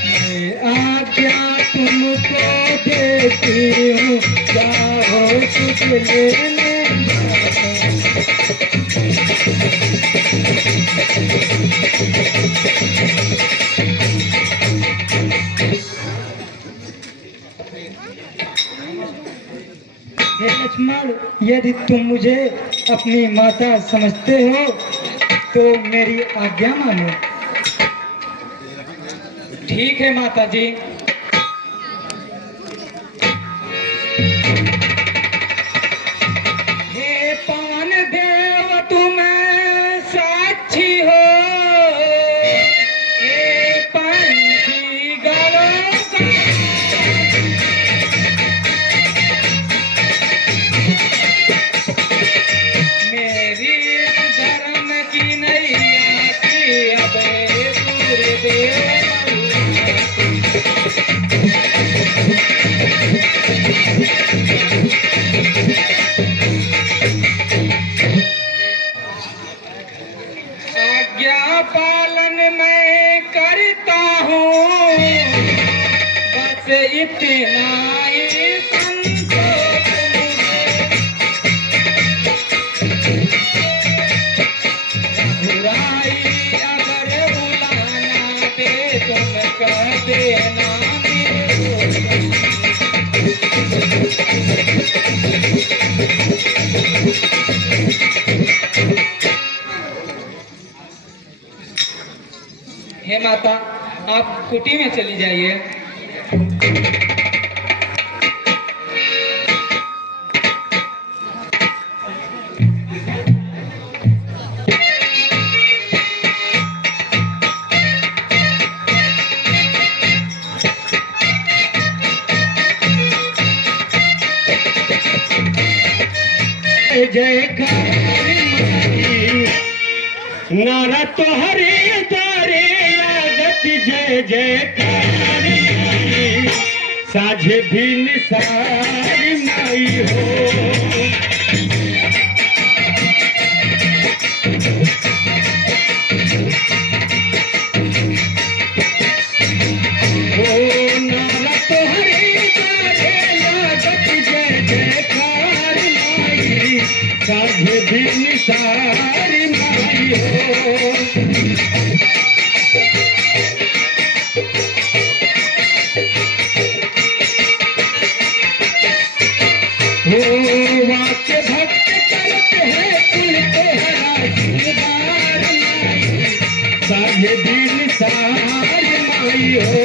मैं आज्ञा तुमको देती हूँ, जाओ कुछ लेने। हे लक्ष्मण, यदि तुम मुझे अपनी माता समझते हो तो मेरी आज्ञा मानो। ठीक है माता जी। हे पवन देव तुम साक्षी हो, हे पंछी गलों का। मेरी धर्म की नैया की अब सूर्यदेव आज्ञा पालन मैं करता हूँ, बस इतना ही संतोष मुझे। बुराई अगर हे माता, आप कुटी में चली जाइए। जयकारी नारा तो हरे तारे लागत जय जयकारी साझे भी निसारी माई हो। नारा तो हरे तारे लागत जय जयकारी माई साझे भी निसारी माई हो। वाक्य भक्त करते हैं कुल को हरा सिंगार माई साझे भी निसारी माई हो।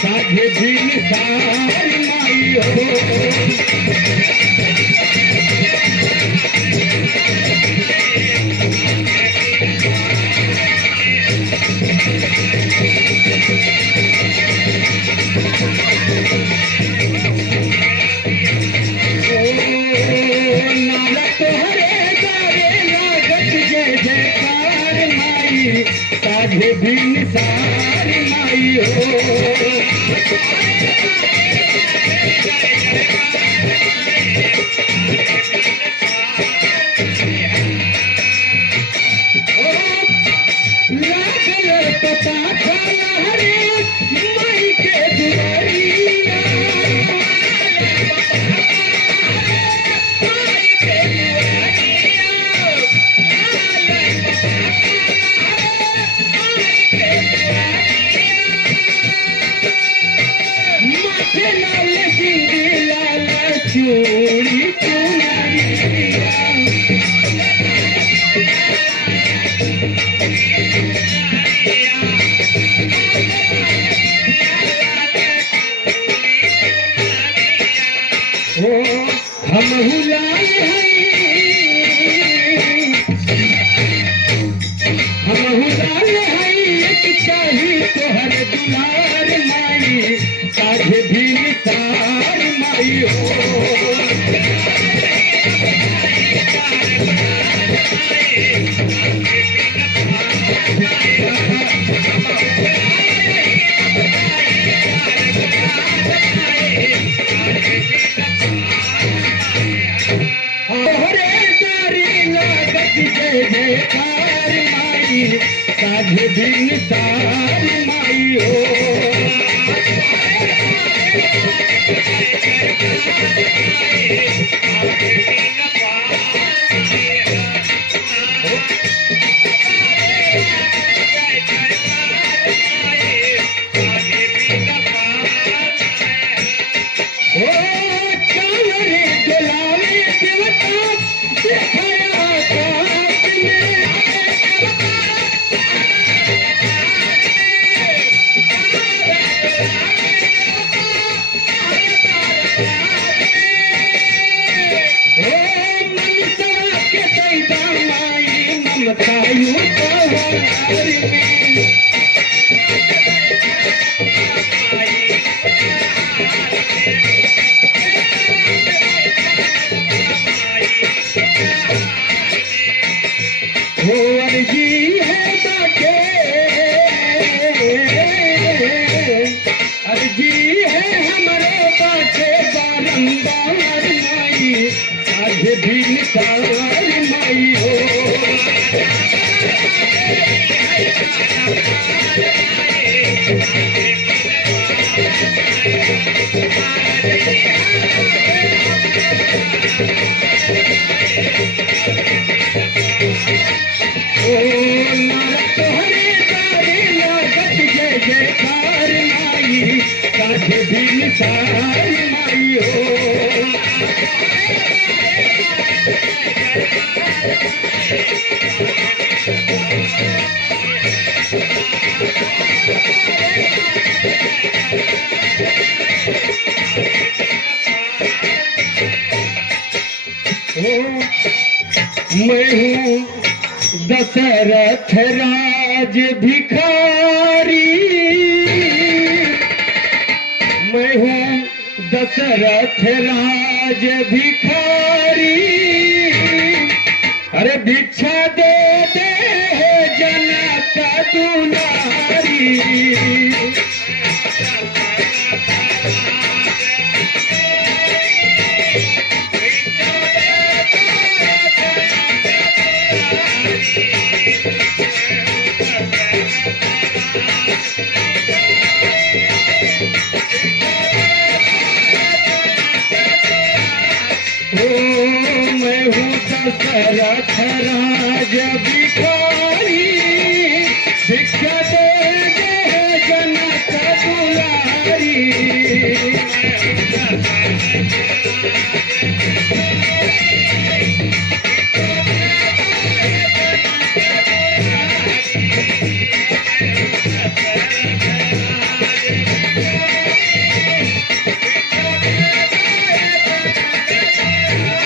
साझे भी निसारी माई हो। नारा तो हरे तारे लागत जय जयकार माई साझे भी निसारी माई हो। लागल पता खाला हरे माई के दुआरिया माथे लाल बिंदी लाल चूड़ी चुनरिया हम लाल है एक चाही तोहर दुलार माई साझे भी निसार माई हो। जय जयकार माई साझे भी निसारी माई हो। अर्जी है हमारे बाटे बारंबार माई आज भी निसार माई हो ओ नारा तोहरे तारे लागत जय जयकार माई काहे भी निसार माई हो मैं हूँ दशरथ राज भिखारी मैं हूँ दशरथ राज भिखारी अरे भिक्षा दे दे जनक दुलारी मैं हूँ दशरथ राज भिखारी भिक्षा दे दे जनक दुलारी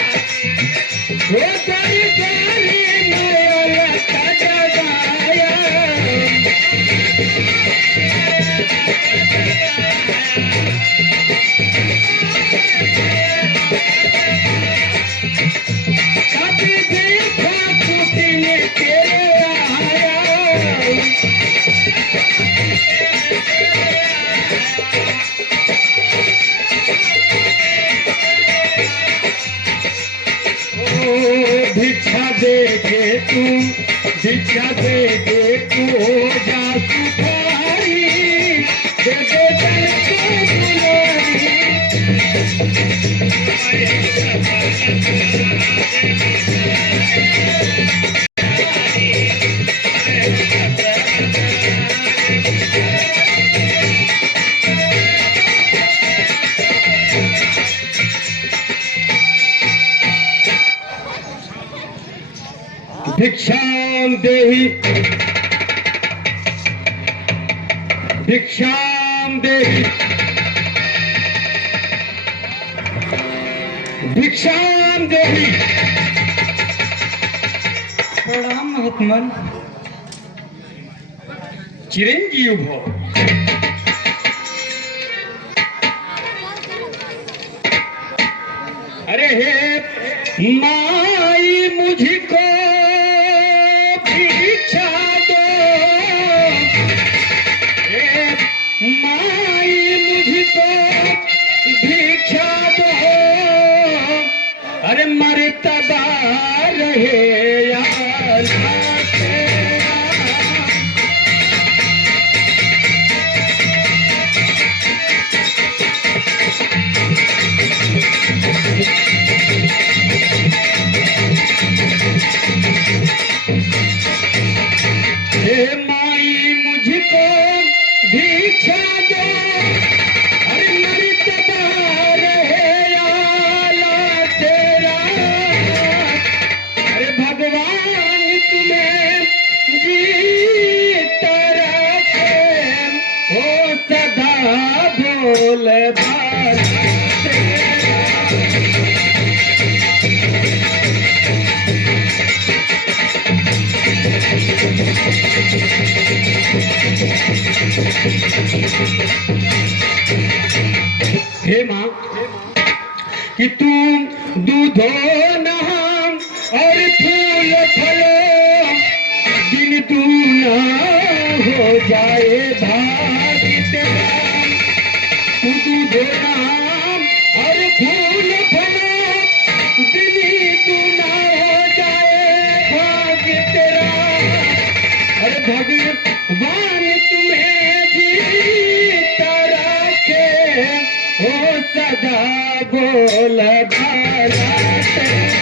वो गरी गरी नया जगाया कभी देखा कुटिने तेरे आया भिक्षा दे के तू भिक्षा दे के तू हो जा सुखारी दे दे जनक दुलारी भिक्षाम देहि भिक्षाम देहि भिक्षाम देहि प्रणाम महात्मन। चिरंजीव भव अरे हे माई मुझको भिक्षा दो हे माई मुझको भिक्षा दो अरे मर्तबा रहे यार हे माई मुझको भिक्षा दो अरे मर्तबा रहे आला तेरा अरे भगवान तुम्हें जीता रखे हो सदा बोले बाला तेरा हे माँ कि तुम दूधो नहा और फूल फलो दिन दूना हो जाए भाग्य तेरा दूधो नाम और फूल फलो दिली तू ना हो जाए भाग्य तेरा। अरे भगवान तुम्हें जीता रखे ओ सदा बोल बाला तेरा।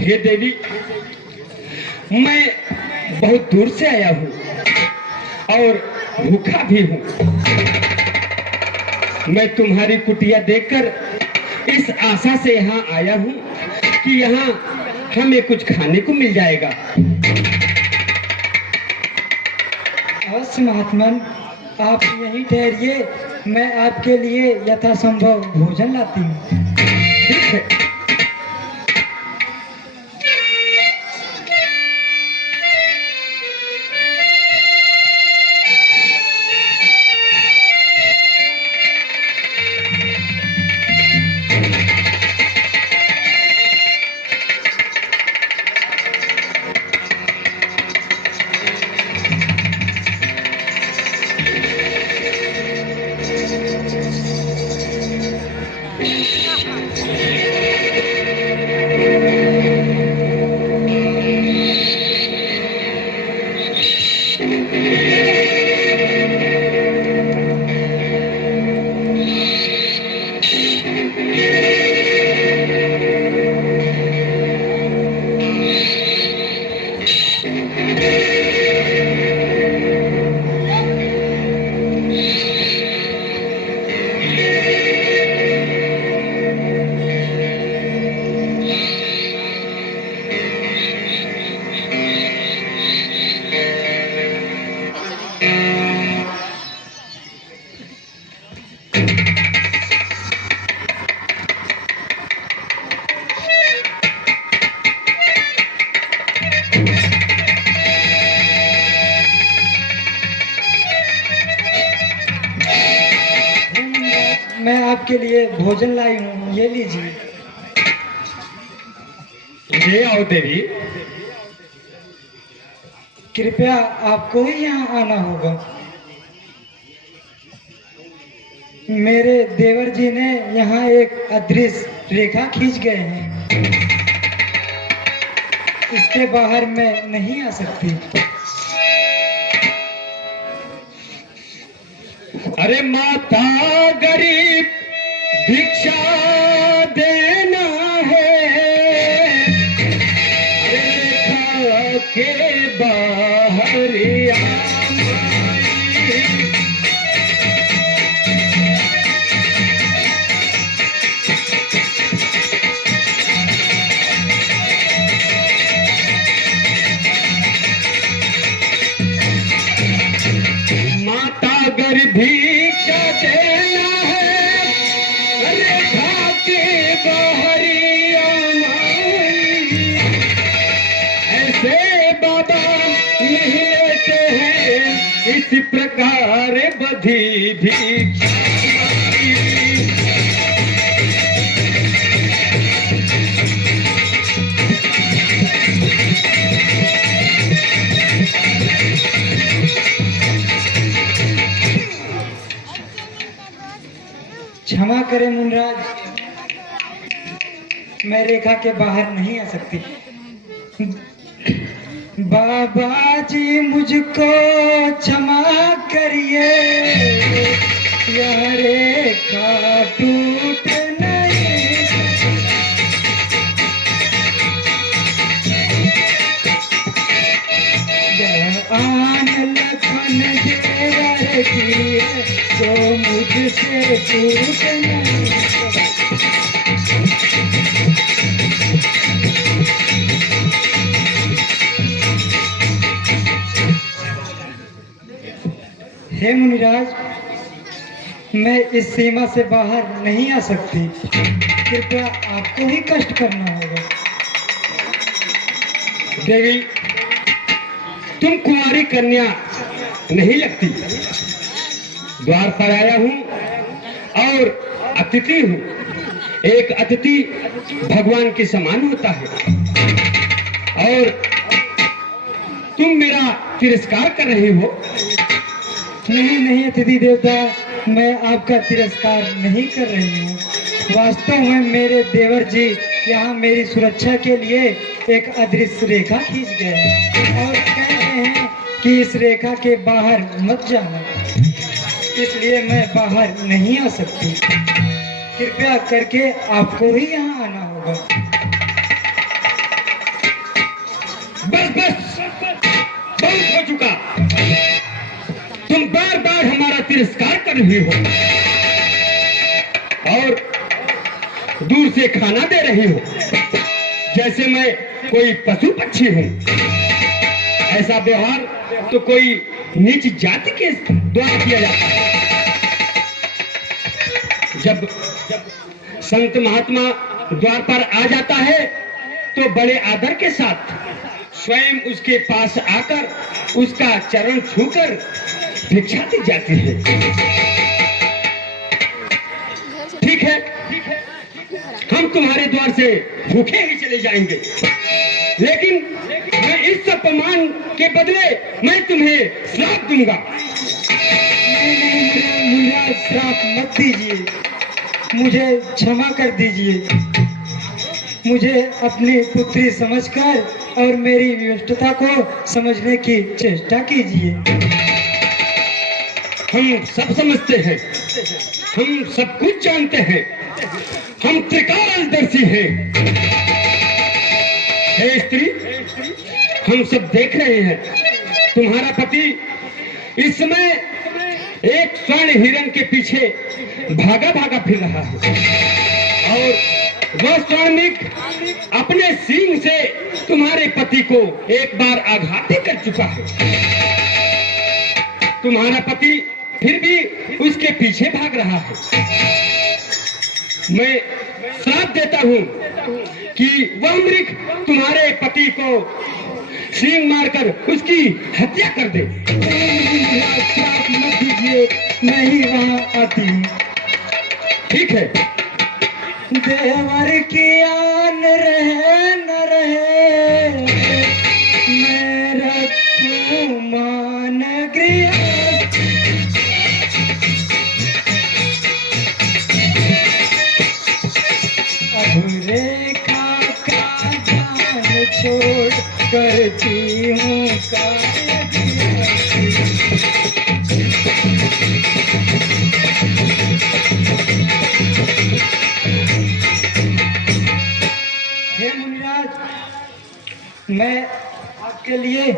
हे देवी, मैं बहुत दूर से आया हूँ और भूखा भी हूँ। मैं तुम्हारी कुटिया देखकर इस आशा से यहाँ आया हूँ कि यहाँ हमें कुछ खाने को मिल जाएगा। अवश्य महात्मन, आप यहीं ठहरिए, मैं आपके लिए यथासंभव भोजन लाती हूँ। ठीक है। मैं आपके लिए भोजन लाई हूँ, ये लीजिए। ले आओ देवी। कृपया आपको ही यहाँ आना होगा। मेरे देवर जी ने यहाँ एक अदृश्य रेखा खींच गए हैं, इसके बाहर मैं नहीं आ सकती। अरे माता गरीब भिक्षा देना है, रेखा के बाहर माता गरीब भिक्षा देना है, रेखा के बाहर ऐसे बाबा नहीं लेते हैं इस प्रकार बधी भिक्षा। क्षमा करें मुनराज, मैं रेखा के बाहर नहीं आ सकती। बाबा जी मुझको क्षमा करिए, यह रेखा टूट नहीं। यह आन लखन देवर की है, तो मुझसे टूट नहीं। हे मुनिराज, मैं इस सीमा से बाहर नहीं आ सकती, कृपया आपको ही कष्ट करना होगा। देवी, तुम कुंवारी कन्या नहीं लगती। द्वार पर आया हूँ और अतिथि हूँ। एक अतिथि भगवान के समान होता है और तुम मेरा तिरस्कार कर रहे हो। नहीं नहीं अतिथि देवता, मैं आपका तिरस्कार नहीं कर रही हूँ। वास्तव में मेरे देवर जी यहाँ मेरी सुरक्षा के लिए एक अदृश्य रेखा खींच गए हैं और कह रहे हैं कि इस रेखा के बाहर मत जाना, इसलिए मैं बाहर नहीं आ सकती। कृपया करके आपको ही यहाँ आना होगा। बस बस बहुत हो चुका। तुम बार बार हमारा तिरस्कार कर रही हो और दूर से खाना दे रही हो जैसे मैं कोई पशु पक्षी हूँ। ऐसा व्यवहार तो कोई नीच जाति के द्वारा किया जाता है। जब संत महात्मा द्वार पर आ जाता है तो बड़े आदर के साथ स्वयं उसके पास आकर उसका चरण छूकर भिक्षा दी जाती है। ठीक है, हम तुम्हारे द्वार से भूखे ही चले जाएंगे, लेकिन मैं इस अपमान के बदले मैं तुम्हें श्राप दूंगा। मुझे श्राप मत दीजिए, मुझे क्षमा कर दीजिए। मुझे अपनी पुत्री समझकर और मेरी व्यस्तता को समझने की चेष्टा कीजिए। हम सब समझते हैं, हम सब कुछ जानते हैं, हम त्रिकालदर्शी हैं। हे स्त्री, हम सब देख रहे हैं तुम्हारा पति इस समय एक स्वर्ण हिरण के पीछे भागा भागा फिर रहा है और वह स्वर्णिक अपने सींग से तुम्हारे पति को एक बार आघात कर चुका है। तुम्हारा पति फिर भी उसके पीछे भाग रहा है। मैं श्राप देता हूं कि वह मृग तुम्हारे पति को सींग मारकर उसकी हत्या कर दे। श्राप मत दीजिए, मैं ही वहाँ आती हूँ। ठीक है। देवर की आन रहे न रहे, मैं रखूं मान गृह। अब रेखा का जान छोड़ करती हूँ कार्य। हे मुनिराज, मैं आपके लिए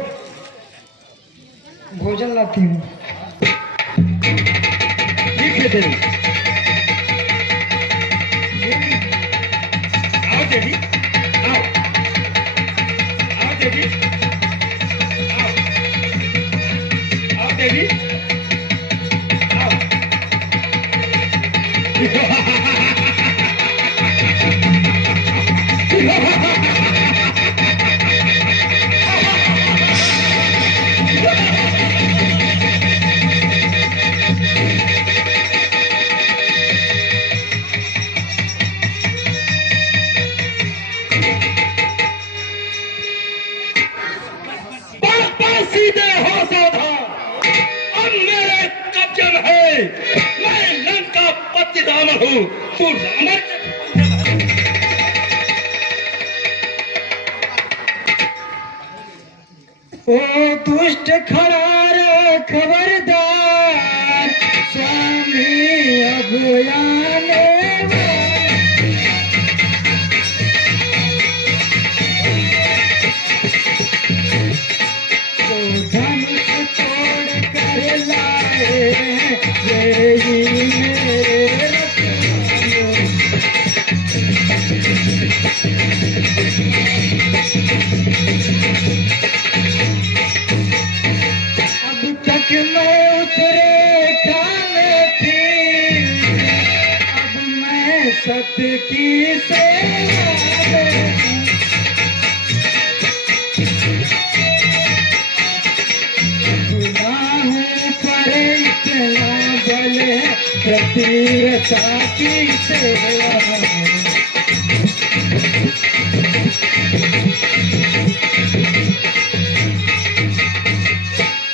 भोजन लाती हूँ। ठीक है देवी। आओ देवी, आओ आओ देवी, आओ आओ देवी, आओ। सीधे हो सावधान, अब मेरे कब्जे में है। मैं नंद का पतिदान हूँ, तू रावण ओ दुष्ट खरार खबरदार, स्वामी अब आने तो धनुष तोड़ कर लाए यही मेरे रत्न। अब तक मैं उस रेखा में थी, अब मैं सत्य की सेवा में। गुनाहों पर इतना बल है, तीव्रता की सेवा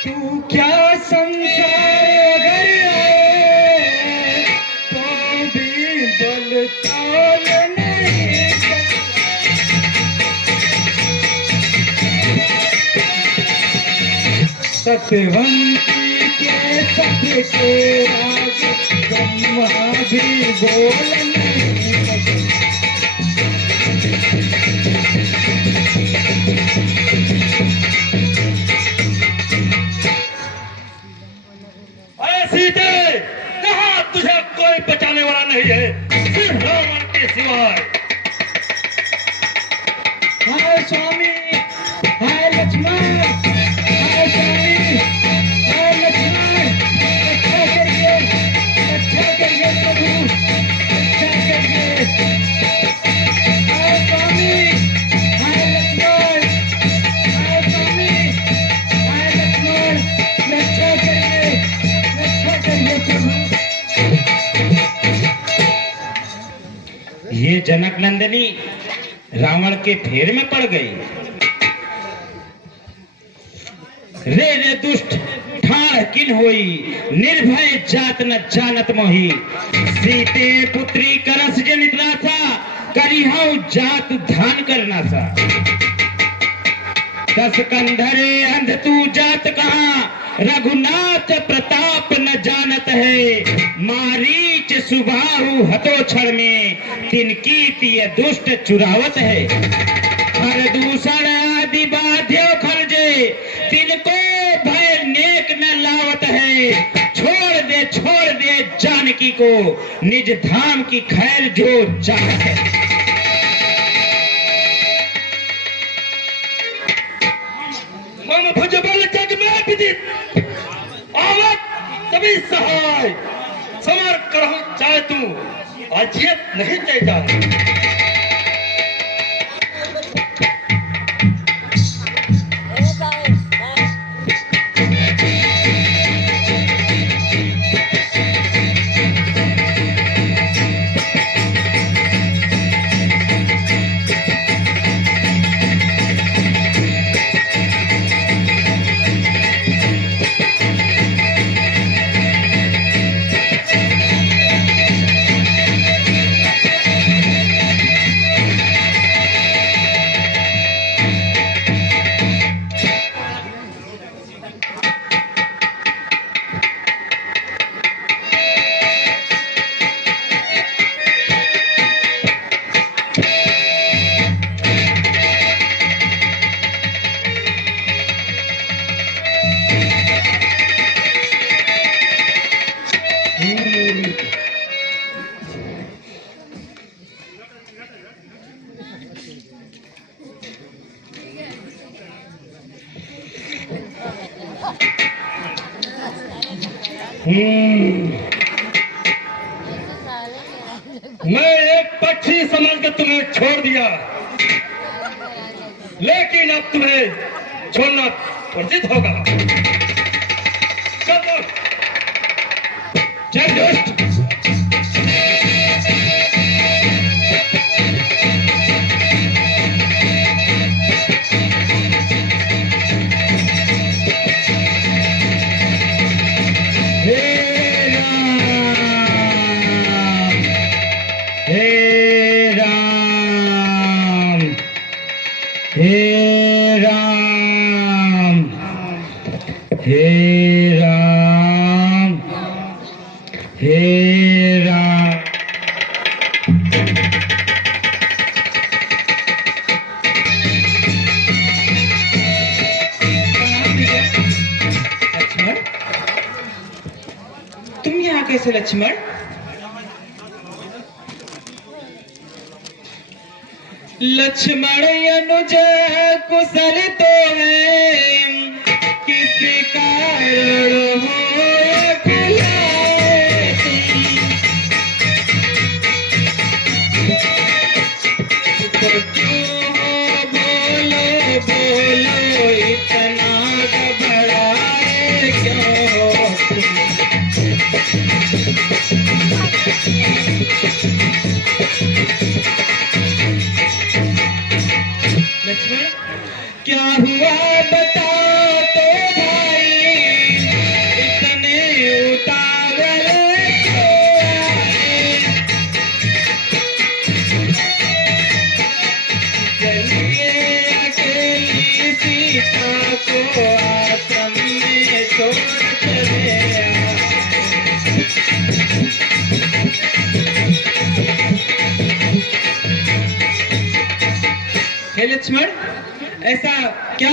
तू क्या संसार अगर आए तो भी बल तोल नहीं सत्यवंती के सत्य के आगे ब्रह्मा भी बोल नहीं सके। अरे सीते, कहाँ तुझे कोई बचाने वाला नहीं है, सिर्फ रावण के सिवाय। हाय स्वामी, हाय लक्ष्मण, हाय स्वामी, हाय लक्ष्मण, रक्षा करिए प्रभु, रक्षा करिए। हाय स्वामी, हाय लक्ष्मण, हाय स्वामी, हाय लक्ष्मण, रक्षा करिए प्रभु। ये जनक नंदिनी रावण के फेर में पड़ गई। रे रे दुष्ट ठाड़ किन होई, निर्भय जात न जानत मोही। सीते पुत्री करस जनित नासा, करिहौ जात धान करना सा। दस कंधरे अंध तू जात कहाँ, रघुनाथ प्रताप न जानत है। मारीच सुबाहु हतो क्षण में, तिनकी तिय दुष्ट चुरावत है। हर दूसर आदि बाध्यो खर्जे, तिनको भय नेक न लावत है। छोड़ दे जानकी को, निज धाम की खैर जो चाहत है। मम भज बल जग में विदित, आवत तभी सहाय। समर करहु चाहे तू, अजियत नहीं ते जाए। मैं एक पक्षी समझ कर तुम्हें छोड़ दिया, लेकिन अब तुम्हें छोड़ना वर्जित होगा। चलो, चल दोस्त। हे राम, हे राम, हे राम। लक्ष्मण, तुम यहाँ कैसे लक्ष्मण? लक्ष्मण अनुज कुशल तो है, किस कारण हो बुलाए तो क्यों हो बोलो बोलो इतना घबराए क्यों? हे लक्ष्मण, ऐसा क्या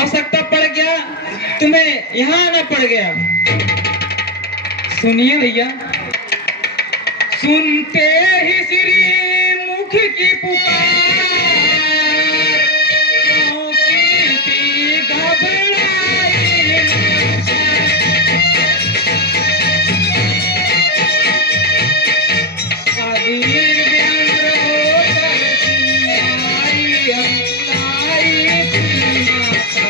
आवश्यकता पड़ गया तुम्हें यहाँ आना पड़ गया? सुनिए भैया, सुनते ही श्री मुख की पुकार, क्योंकि थी घबराई अधीर व्यंग्र होकर सिंगारी अंगाई थी माता।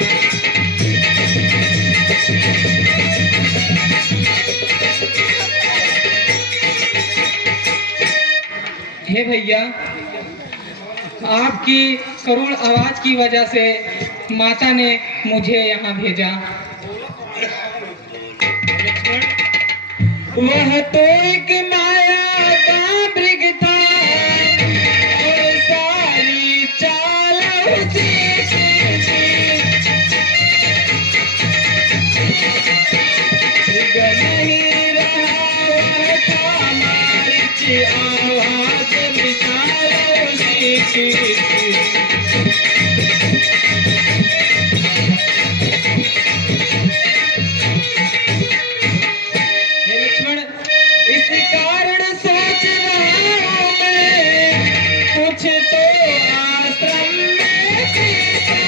हे भैया, आपकी करुण आवाज की वजह से माता ने मुझे यहाँ भेजा। वह तो एक माया का मृग था और सारी चाल उसी की थी। मृग नहीं रहा, वह था मारिच, आवाज विशाल उसी की थी। हे लक्ष्मण, इस कारण सोच रहा हूं मैं, कुछ तो आश्रम में सीखा है।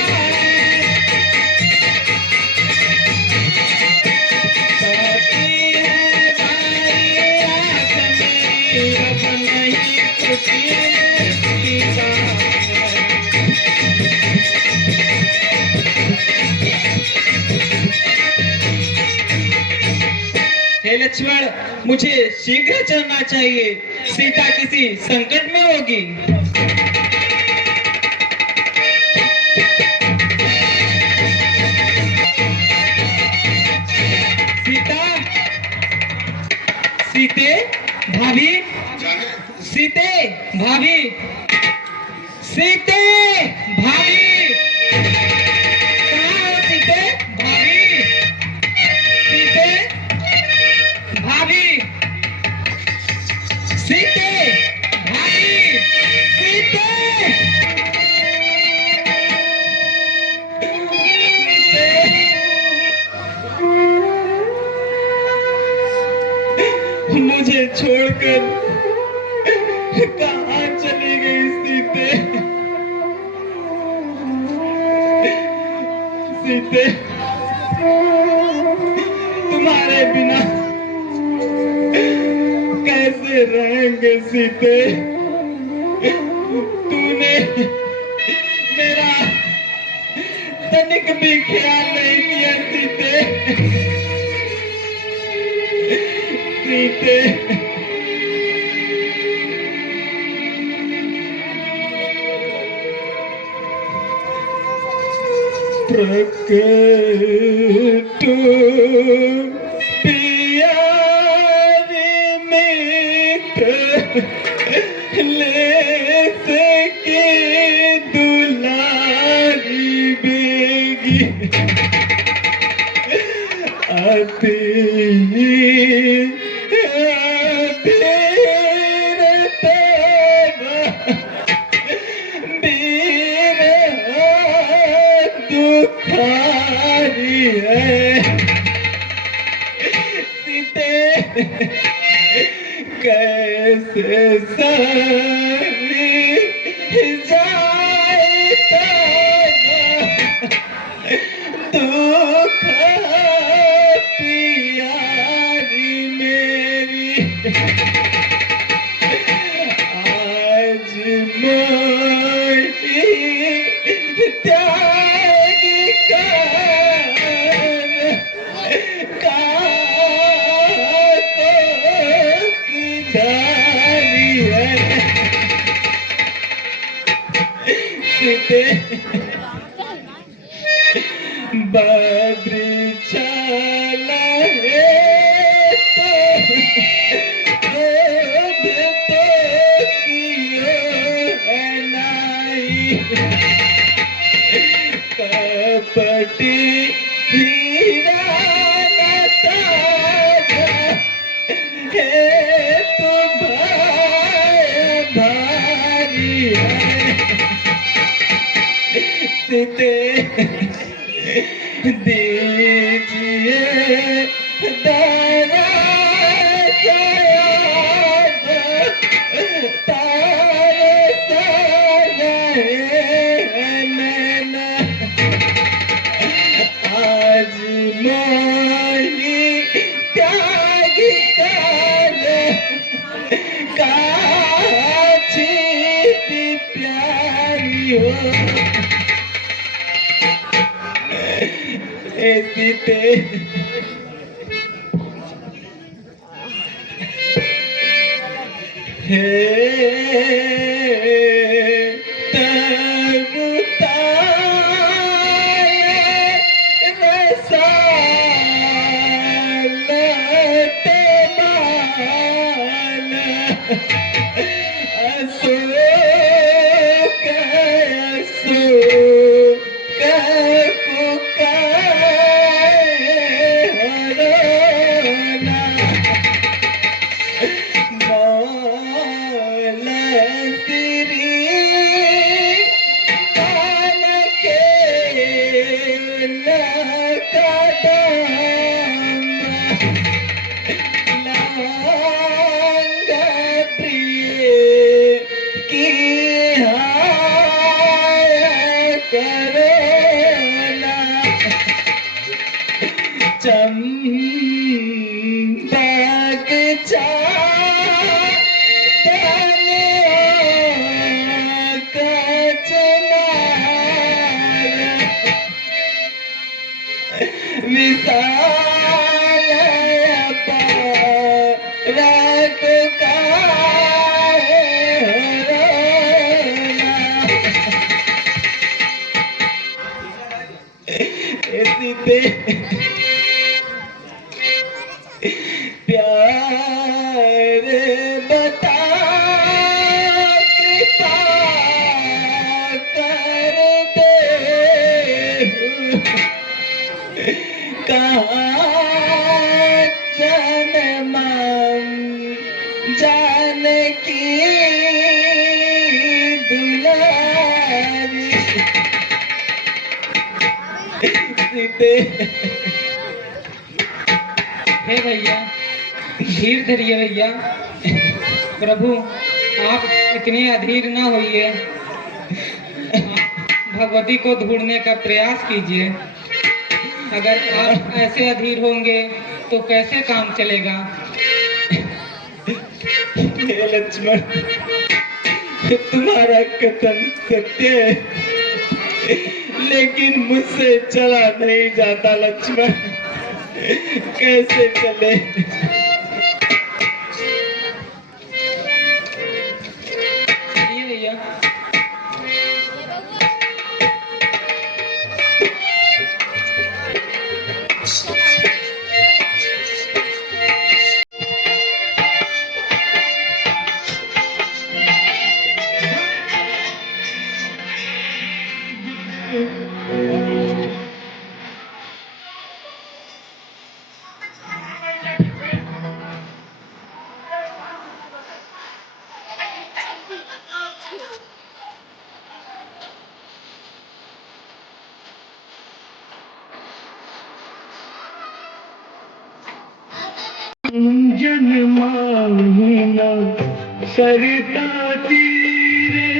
कहती है भाई आंख मेरी, अब नहीं कुछ में सीखा है। हे लक्ष्मण, मुझे शीघ्र चलना चाहिए, सीता किसी संकट में होगी। सीता, सीते भाभी, सीते भाभी, सीते भाभी, कहाँ हो सीते भाभी? सीते भाभी, सीते भाभी, सीते, मुझे छोड़कर कहाँ चली गई सीते? सीते, तुम्हारे बिना कैसे रहेंगे सीते? तूने मेरा तनिक भी ख्याल नहीं किया सीते। सीते, प्रकट प्यारी मित्र ले सके दुलारी बेगी, आती दुखारी है सीते, कैसे सही जाए दुख प्यारी मेरी। आज मोही त्याग बद्री चला है तो कियो है नाई, कपटी हीरा है तो भाई भारी है। सीते दीजिए दाना तारे नैना आज मोही त्यागी काची प्यारी हो सीते हे चंपक विशाल रख का सीते प्यार बता कृपा कर दे कहाँ जन्मम जानकी दुलारी सीते हे भैया धीर धरिए भैया। प्रभु आप इतने अधीर ना होइए, भगवती को ढूंढने का प्रयास कीजिए। अगर आप ऐसे अधीर होंगे तो कैसे काम चलेगा। हे लक्ष्मण तुम्हारा कथन सत्य है, लेकिन मुझसे चला नहीं जाता लक्ष्मण, कैसे चले। चलिए भैया। जन्माहिना सरिता तीरे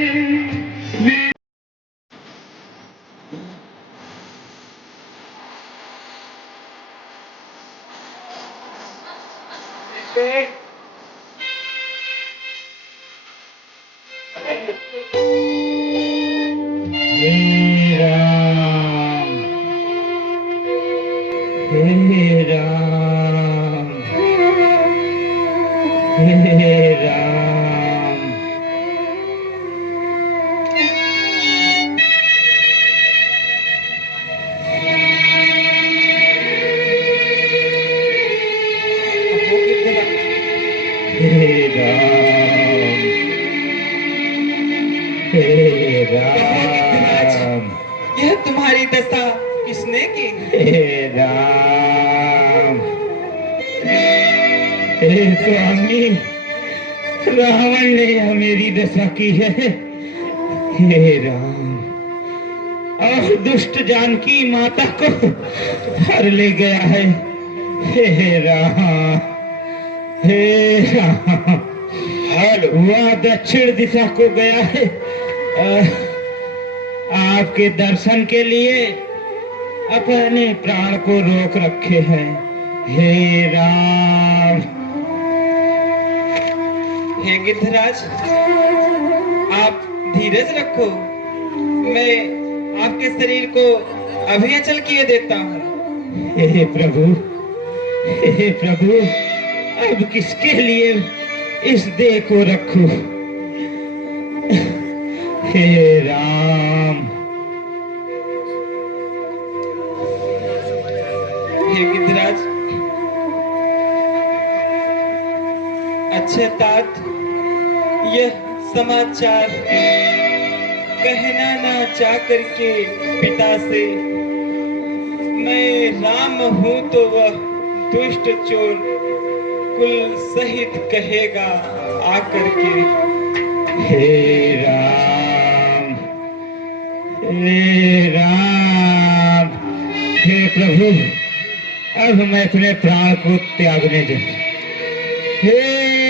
यह तुम्हारी दशा किसने की? हे राम, हे स्वामी, रावण ने यह मेरी दशा की है। हे राम, और दुष्ट जानकी माता को हर ले गया है। हे राम, हे राम। वह दक्षिण दिशा को गया है आपके दर्शन के लिए अपने प्राण को रोक रखे हैं। हे राम। हे गिद्धराज, आप धीरज रखो, मैं आपके शरीर को अभी अचल किए देता हूँ। हे प्रभु, हे प्रभु, अब किसके लिए इस देह को रखूं? हे राम। हे गिद्धराज, अच्छे तात, यह समाचार कहना ना चाह करके पिता से, मैं राम हूं तो वह दुष्ट चोर कुल सहित कहेगा आकर के। हे राम, हे राम। हे प्रभु, अब मैं अपने प्राण को त्यागने दूं। हे